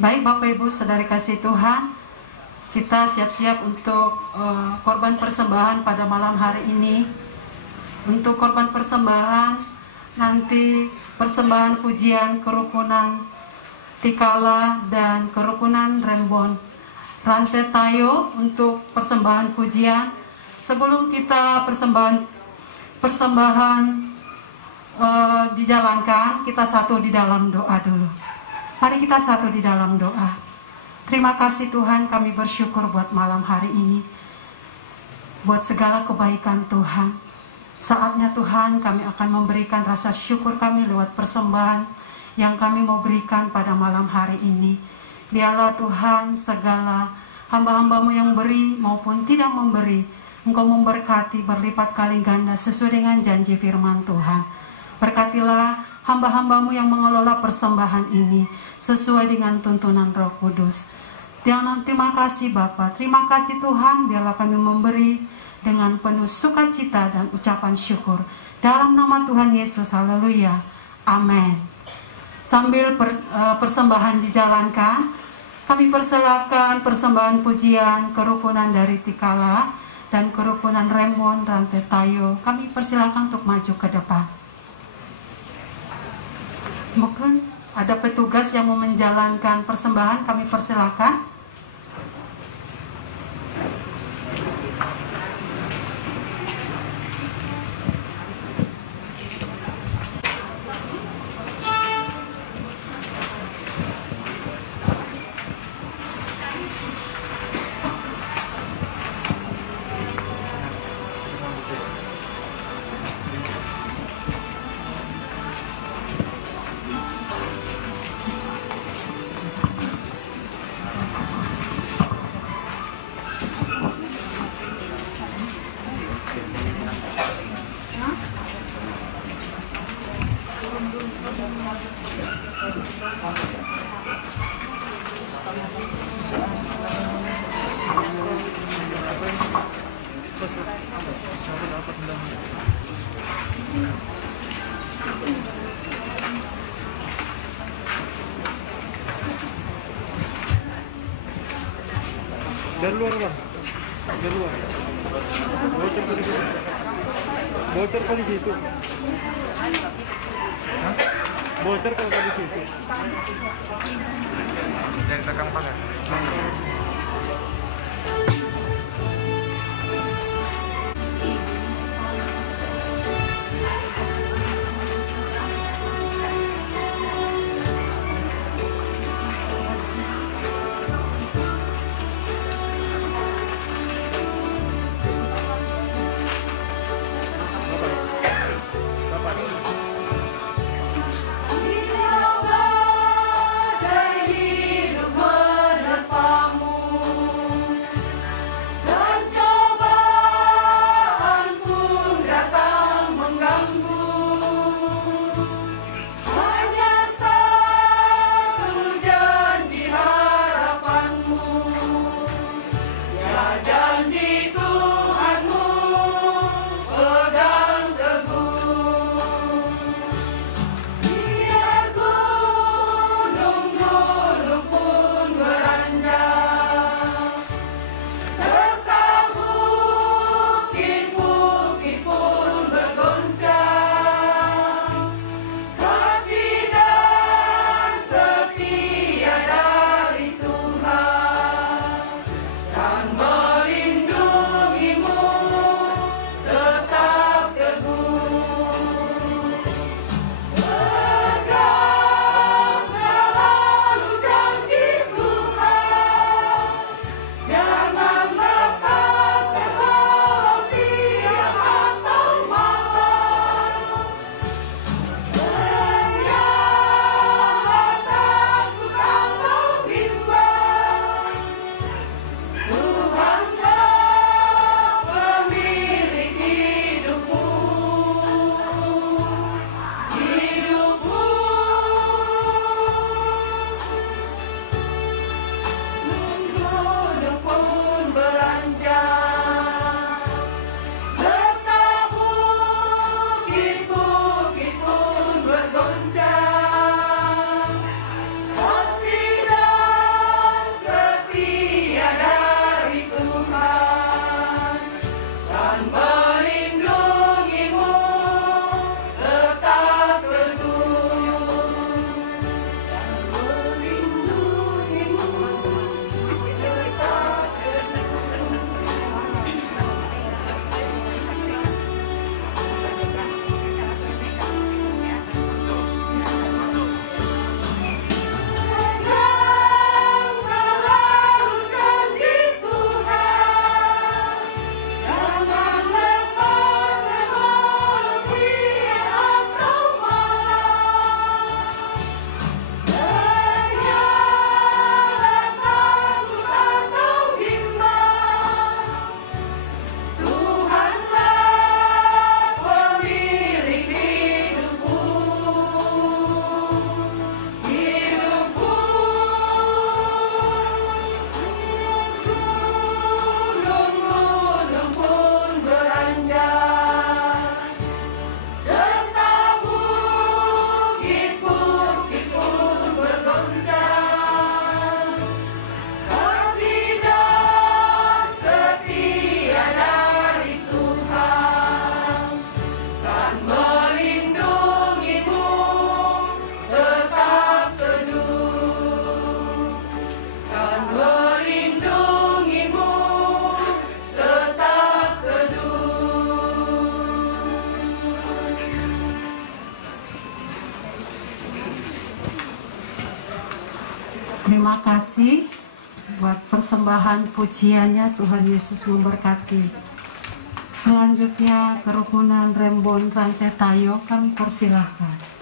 Baik Bapak Ibu Saudara kasih Tuhan, kita siap-siap untuk korban persembahan pada malam hari ini. Untuk korban persembahan, nanti persembahan pujian kerukunan Tikala dan kerukunan Rembon Rantai Tayo untuk persembahan pujian. Sebelum kita persembahan dijalankan, kita satu di dalam doa dulu. Mari kita satu di dalam doa. Terima kasih Tuhan, kami bersyukur buat malam hari ini, buat segala kebaikan Tuhan. Saatnya Tuhan kami akan memberikan rasa syukur kami lewat persembahan yang kami mau berikan pada malam hari ini. Biarlah Tuhan segala hamba-hambamu yang beri maupun tidak memberi, Engkau memberkati berlipat kali ganda sesuai dengan janji firman Tuhan. Berkatilah hamba-hambamu yang mengelola persembahan ini sesuai dengan tuntunan Roh Kudus. Terima kasih Bapa, terima kasih Tuhan, biarlah kami memberi dengan penuh sukacita dan ucapan syukur. Dalam nama Tuhan Yesus, haleluya, amin. Sambil persembahan dijalankan, kami persilakan persembahan pujian kerukunan dari Tikala dan kerukunan Rembon Rantai Tayo. Kami persilakan untuk maju ke depan. Mungkin ada petugas yang mau menjalankan persembahan, kami persilakan. Dari luar bang, dari luar. Bocor kali situ. Bocor kalau kali situ. Dari tegang pagar. Hidup menerpamu Terima kasih buat persembahan pujiannya. Tuhan Yesus memberkati. Selanjutnya kerukunan Rembon Rantai Tayo kami persilahkan.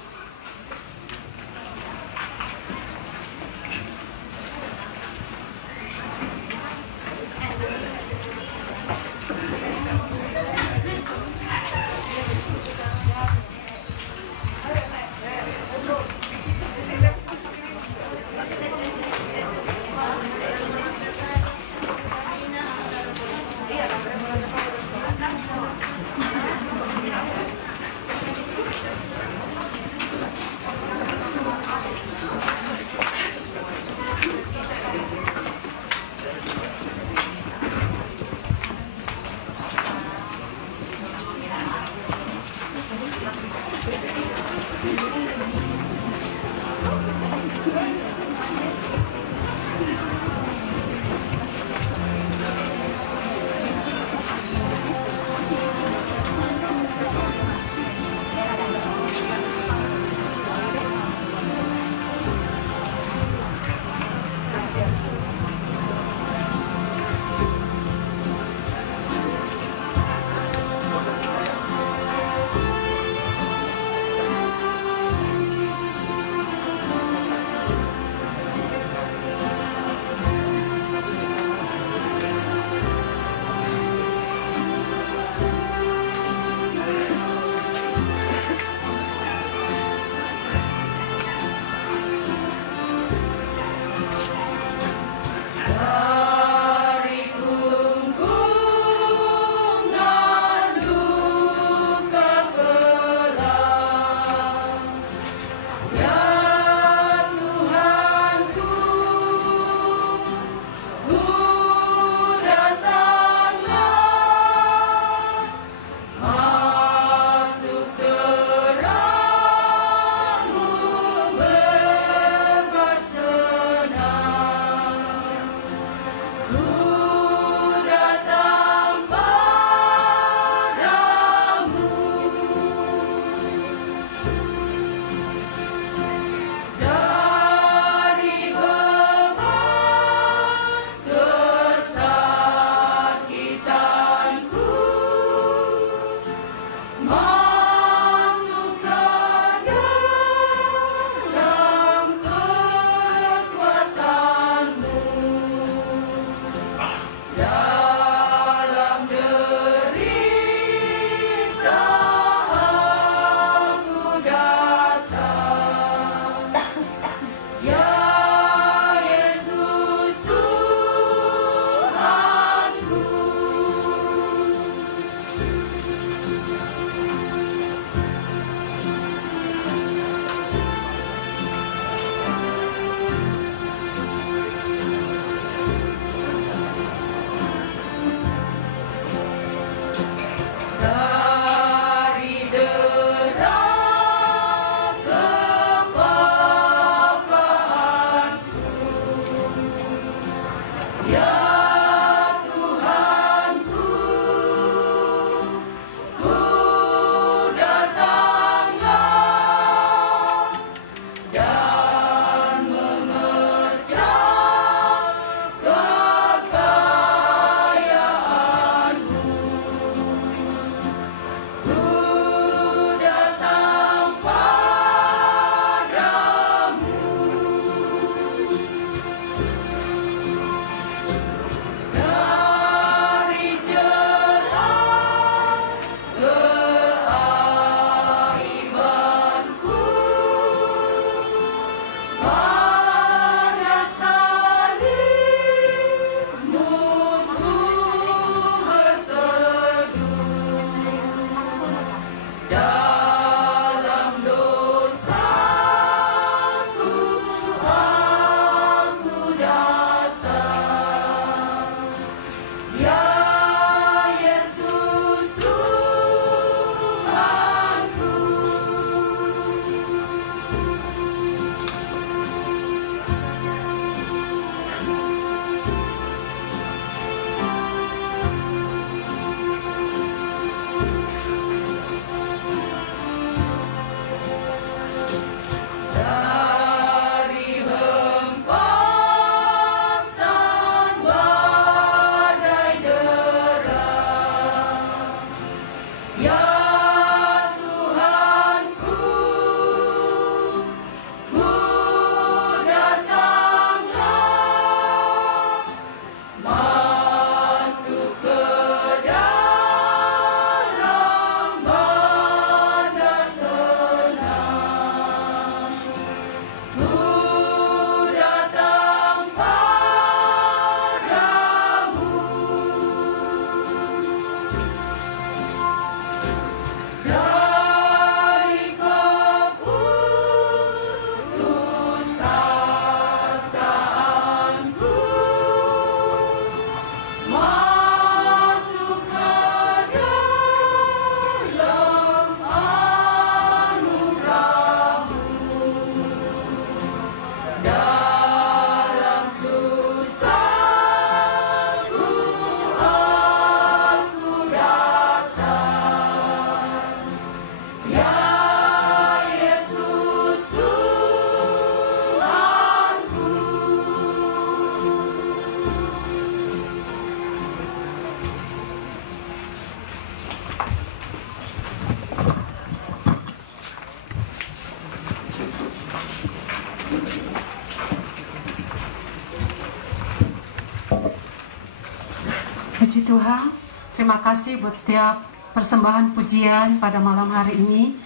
Puji Tuhan, terima kasih buat setiap persembahan pujian pada malam hari ini.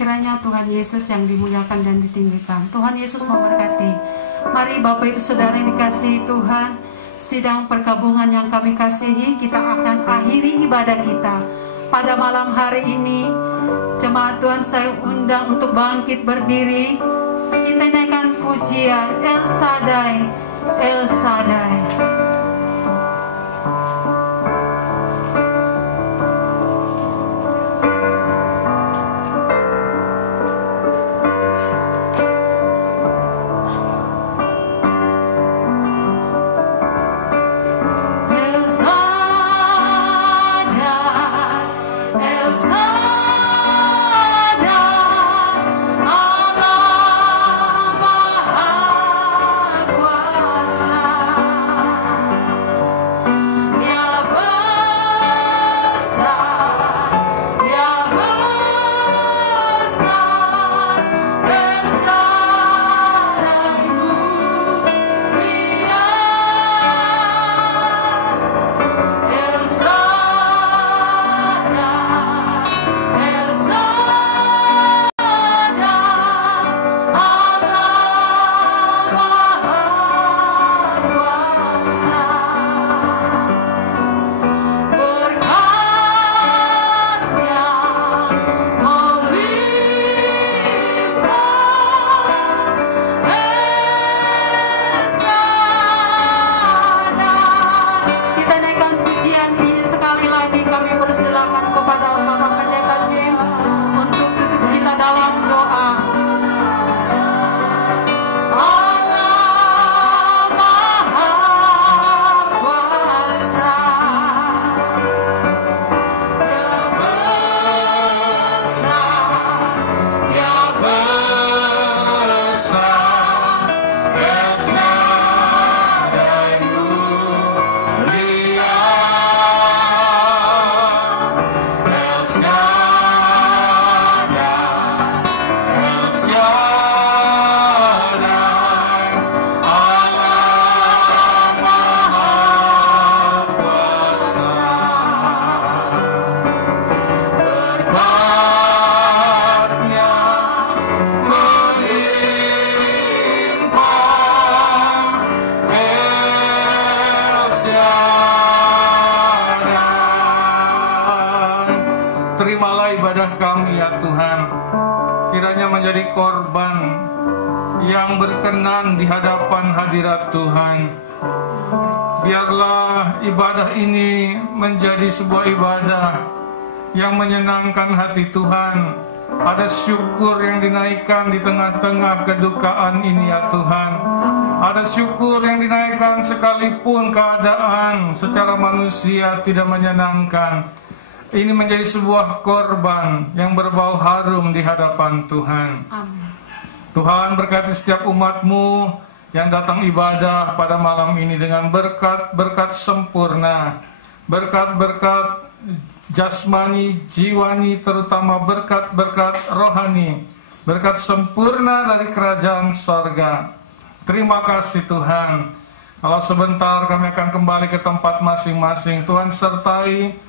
Kiranya Tuhan Yesus yang dimuliakan dan ditinggikan. Tuhan Yesus memberkati. Mari Bapak Ibu Saudara yang dikasihi Tuhan, sidang perkabungan yang kami kasihi, kita akan akhiri ibadah kita pada malam hari ini. Jemaat Tuhan, saya undang untuk bangkit berdiri. Kita naikkan pujian El Shaddai, El Shaddai. Terimalah ibadah kami ya Tuhan, kiranya menjadi korban yang berkenan di hadapan hadirat Tuhan. Biarlah ibadah ini menjadi sebuah ibadah yang menyenangkan hati Tuhan. Ada syukur yang dinaikkan di tengah-tengah kedukaan ini ya Tuhan. Ada syukur yang dinaikkan sekalipun keadaan secara manusia tidak menyenangkan. Ini menjadi sebuah korban yang berbau harum di hadapan Tuhan. Amin. Tuhan berkati setiap umat-Mu yang datang ibadah pada malam ini dengan berkat-berkat sempurna, berkat-berkat jasmani, jiwani, terutama berkat-berkat rohani, berkat sempurna dari kerajaan sorga. Terima kasih Tuhan. Kalau sebentar kami akan kembali ke tempat masing-masing, Tuhan sertai.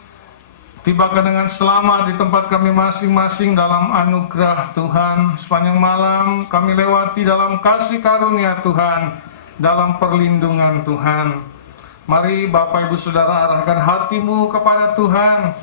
Tibakan dengan selamat di tempat kami masing-masing dalam anugerah Tuhan. Sepanjang malam kami lewati dalam kasih karunia Tuhan, dalam perlindungan Tuhan. Mari Bapak Ibu Saudara arahkan hatimu kepada Tuhan.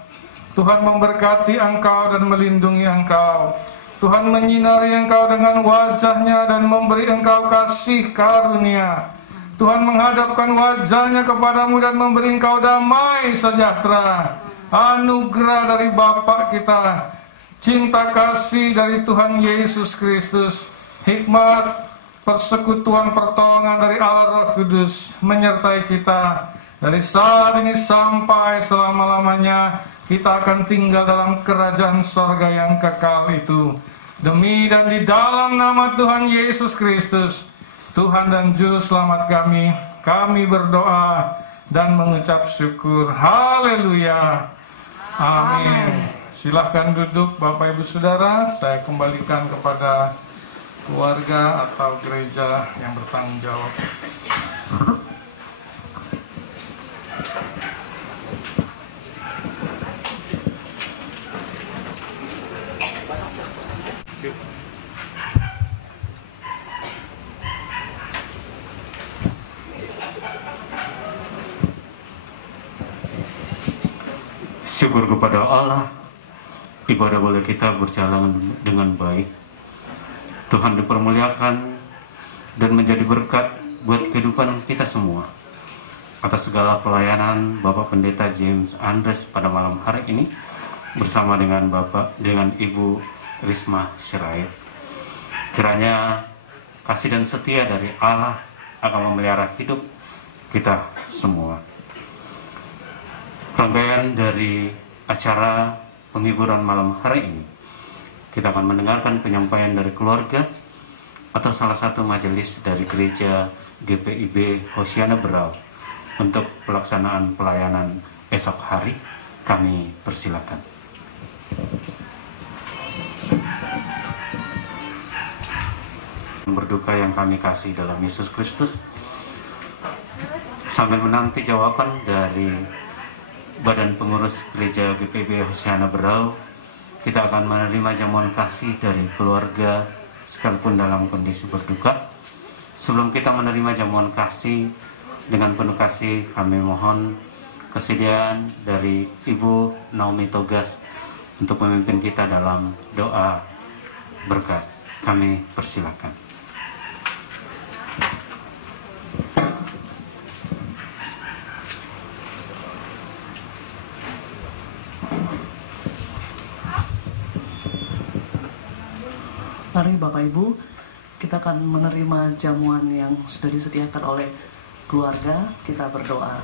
Tuhan memberkati engkau dan melindungi engkau. Tuhan menyinari engkau dengan wajahnya dan memberi engkau kasih karunia. Tuhan menghadapkan wajahnya kepadamu dan memberi engkau damai sejahtera. Anugerah dari Bapa kita, cinta kasih dari Tuhan Yesus Kristus, hikmat, persekutuan, pertolongan dari Allah Roh Kudus menyertai kita dari saat ini sampai selama-lamanya. Kita akan tinggal dalam kerajaan sorga yang kekal itu. Demi dan di dalam nama Tuhan Yesus Kristus, Tuhan dan Juru Selamat kami berdoa dan mengucap syukur. Haleluya. Amin. Silahkan duduk Bapak Ibu Saudara. Saya kembalikan kepada keluarga atau gereja yang bertanggung jawab. Syukur kepada Allah, ibadah boleh kita berjalan dengan baik. Tuhan dipermuliakan dan menjadi berkat buat kehidupan kita semua. Atas segala pelayanan Bapak Pendeta James Andres pada malam hari ini bersama dengan Ibu Risma Sirait. Kiranya kasih dan setia dari Allah akan memelihara hidup kita semua. Rangkaian dari acara penghiburan malam hari ini, kita akan mendengarkan penyampaian dari keluarga atau salah satu majelis dari gereja GPIB Hosiana Berau untuk pelaksanaan pelayanan esok hari. Kami persilakan. Berduka yang kami kasih dalam Yesus Kristus, sambil menanti jawaban dari Badan Pengurus Gereja GPIB Hosiana Berau, kita akan menerima jamuan kasih dari keluarga sekalipun dalam kondisi berduka. Sebelum kita menerima jamuan kasih, dengan penuh kasih kami mohon kesediaan dari Ibu Naomi Togas untuk memimpin kita dalam doa berkat. Kami persilakan. Mari Bapak Ibu, kita akan menerima jamuan yang sudah disediakan oleh keluarga. Kita berdoa.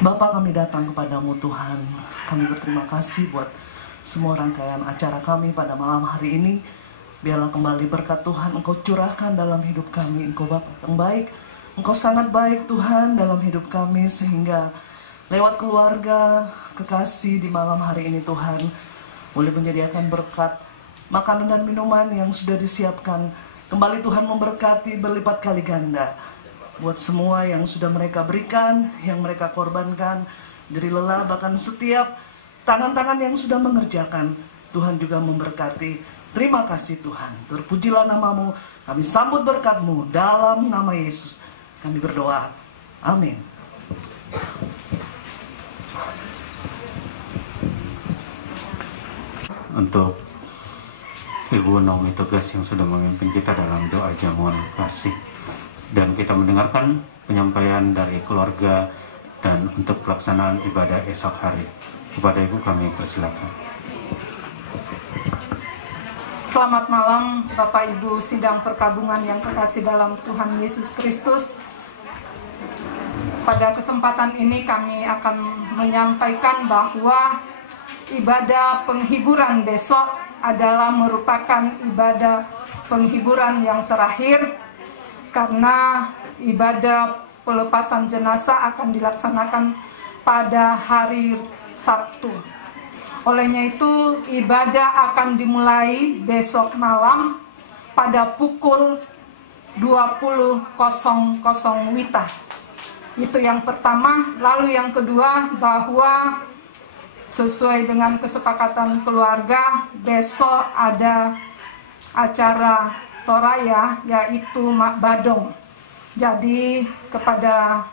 Bapa, kami datang kepadamu Tuhan. Kami berterima kasih buat semua rangkaian acara kami pada malam hari ini. Biarlah kembali berkat Tuhan Engkau curahkan dalam hidup kami. Engkau Bapa yang baik, Engkau sangat baik Tuhan dalam hidup kami, sehingga lewat keluarga kekasih di malam hari ini Tuhan boleh menyediakan berkat makanan dan minuman yang sudah disiapkan. Kembali Tuhan memberkati berlipat kali ganda buat semua yang sudah mereka berikan, yang mereka korbankan, dari lelah, bahkan setiap tangan-tangan yang sudah mengerjakan. Tuhan juga memberkati. Terima kasih Tuhan. Terpujilah namamu. Kami sambut berkat-Mu dalam nama Yesus. Kami berdoa. Amin. Untuk Ibu Naomi Togas yang sudah memimpin kita dalam doa jamuan kasih, dan kita mendengarkan penyampaian dari keluarga dan untuk pelaksanaan ibadah esok hari. Kepada Ibu kami persilakan. Selamat malam Bapak Ibu sidang perkabungan yang kekasih dalam Tuhan Yesus Kristus. Pada kesempatan ini kami akan menyampaikan bahwa ibadah penghiburan besok adalah merupakan ibadah penghiburan yang terakhir, karena ibadah pelepasan jenazah akan dilaksanakan pada hari Sabtu. Olehnya itu ibadah akan dimulai besok malam pada pukul 20.00 WITA. Itu yang pertama. Lalu yang kedua, bahwa sesuai dengan kesepakatan keluarga, besok ada acara Toraya, yaitu Mak Badong. Jadi kepada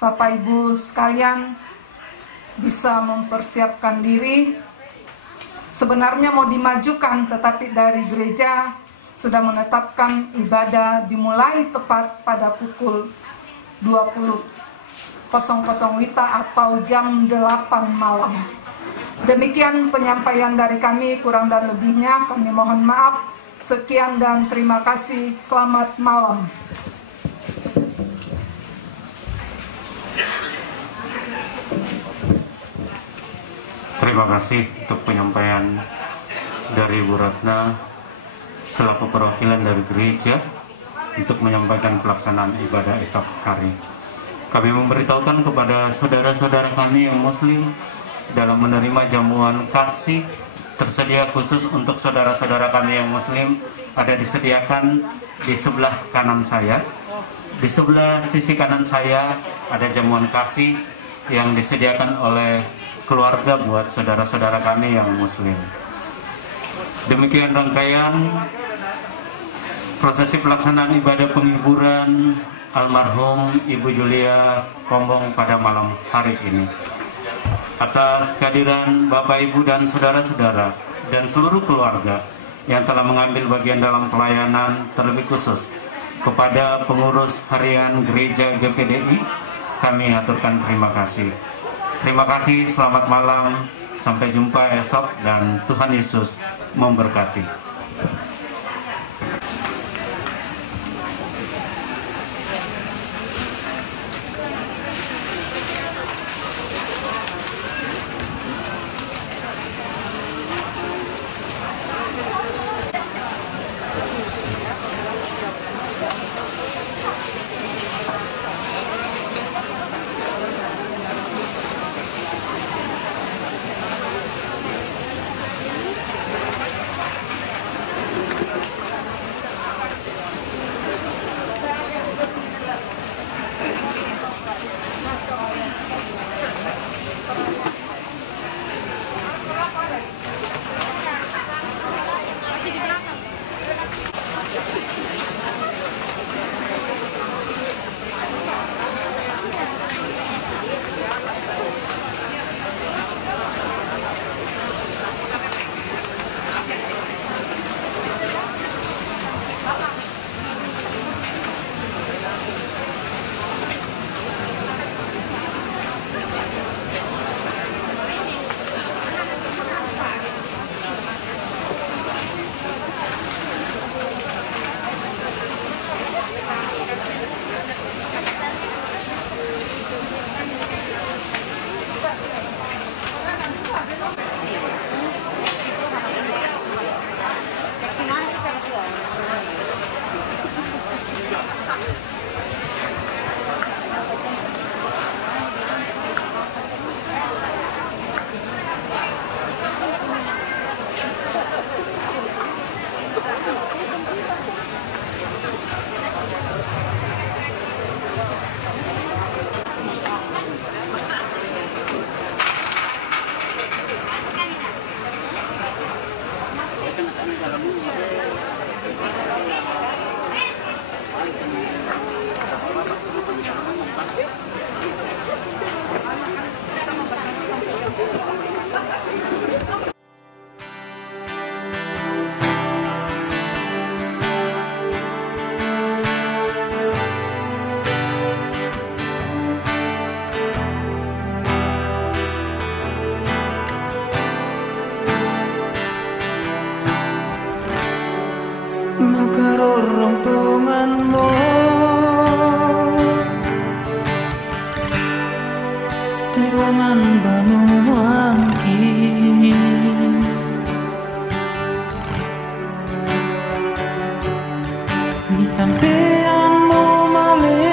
Bapak Ibu sekalian bisa mempersiapkan diri. Sebenarnya mau dimajukan, tetapi dari gereja sudah menetapkan ibadah dimulai tepat pada pukul 20.00 WITA atau jam 8 malam. Demikian penyampaian dari kami, kurang dan lebihnya kami mohon maaf. Sekian dan terima kasih. Selamat malam. Terima kasih untuk penyampaian dari Bu Ratna selaku perwakilan dari gereja untuk menyampaikan pelaksanaan ibadah esok hari. Kami memberitahukan kepada saudara-saudara kami yang Muslim, dalam menerima jamuan kasih tersedia khusus untuk saudara-saudara kami yang Muslim, ada disediakan di sebelah kanan saya. Di sebelah sisi kanan saya ada jamuan kasih yang disediakan oleh keluarga buat saudara-saudara kami yang Muslim. Demikian rangkaian prosesi pelaksanaan ibadah penghiburan almarhum Ibu Julia Kombong pada malam hari ini. atas kehadiran Bapak, Ibu, dan saudara-saudara dan seluruh keluarga yang telah mengambil bagian dalam pelayanan, terlebih khusus kepada pengurus harian Gereja GPDI, kami aturkan terima kasih. Terima kasih, selamat malam, sampai jumpa esok, dan Tuhan Yesus memberkati. Makarorong tungan mo Tiwangan banuangki Mitampean mo male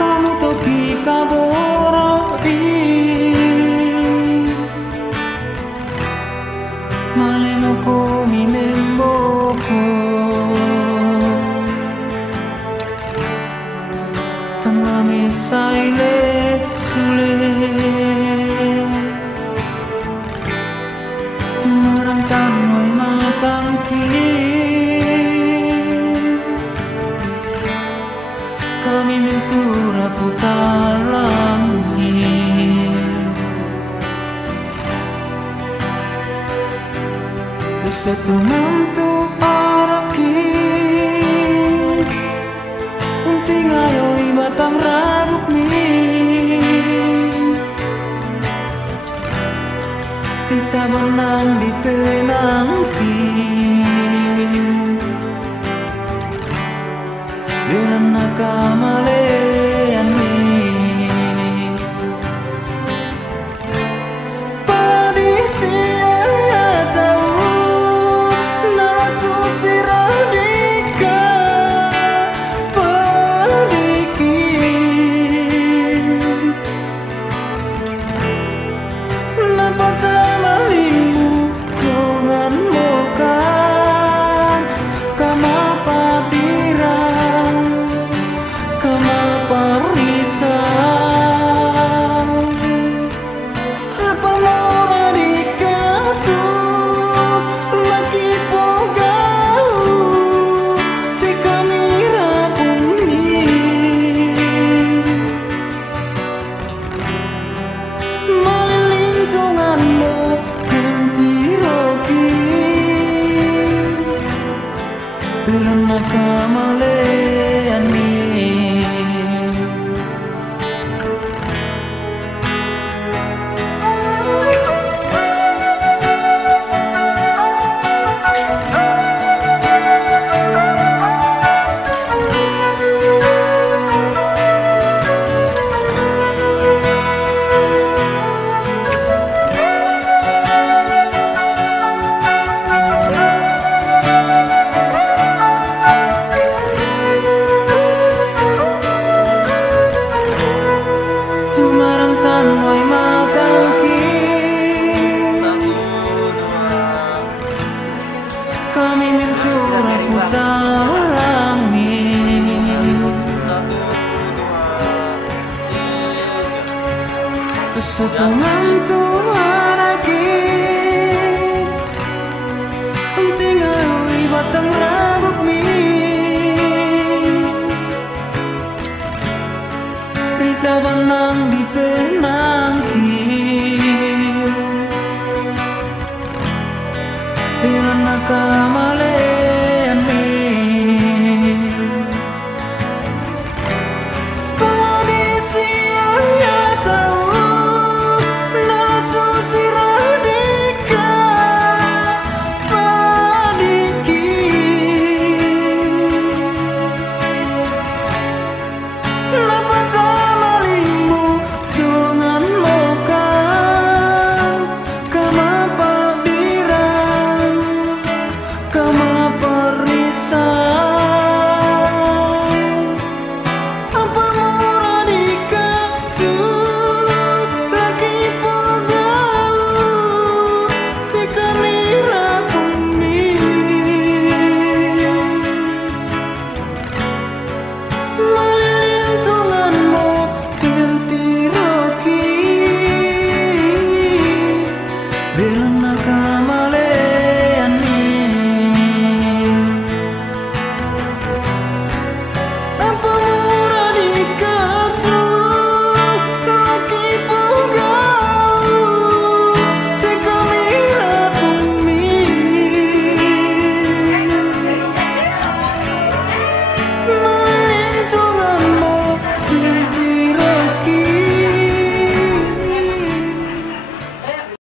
Kamu toki kaborodi Male mo ko mimemboko Tangame saile sule Tumarang tanmoy matangki Kami mentura putalangi Satu mantu araki Unting ayoy batang rabuk mi Kita menang di penangki Dengan nakamalean mi Setungan Tuhan lagi tinggal batang rambut mi Rita benang di penangki Bila nakamale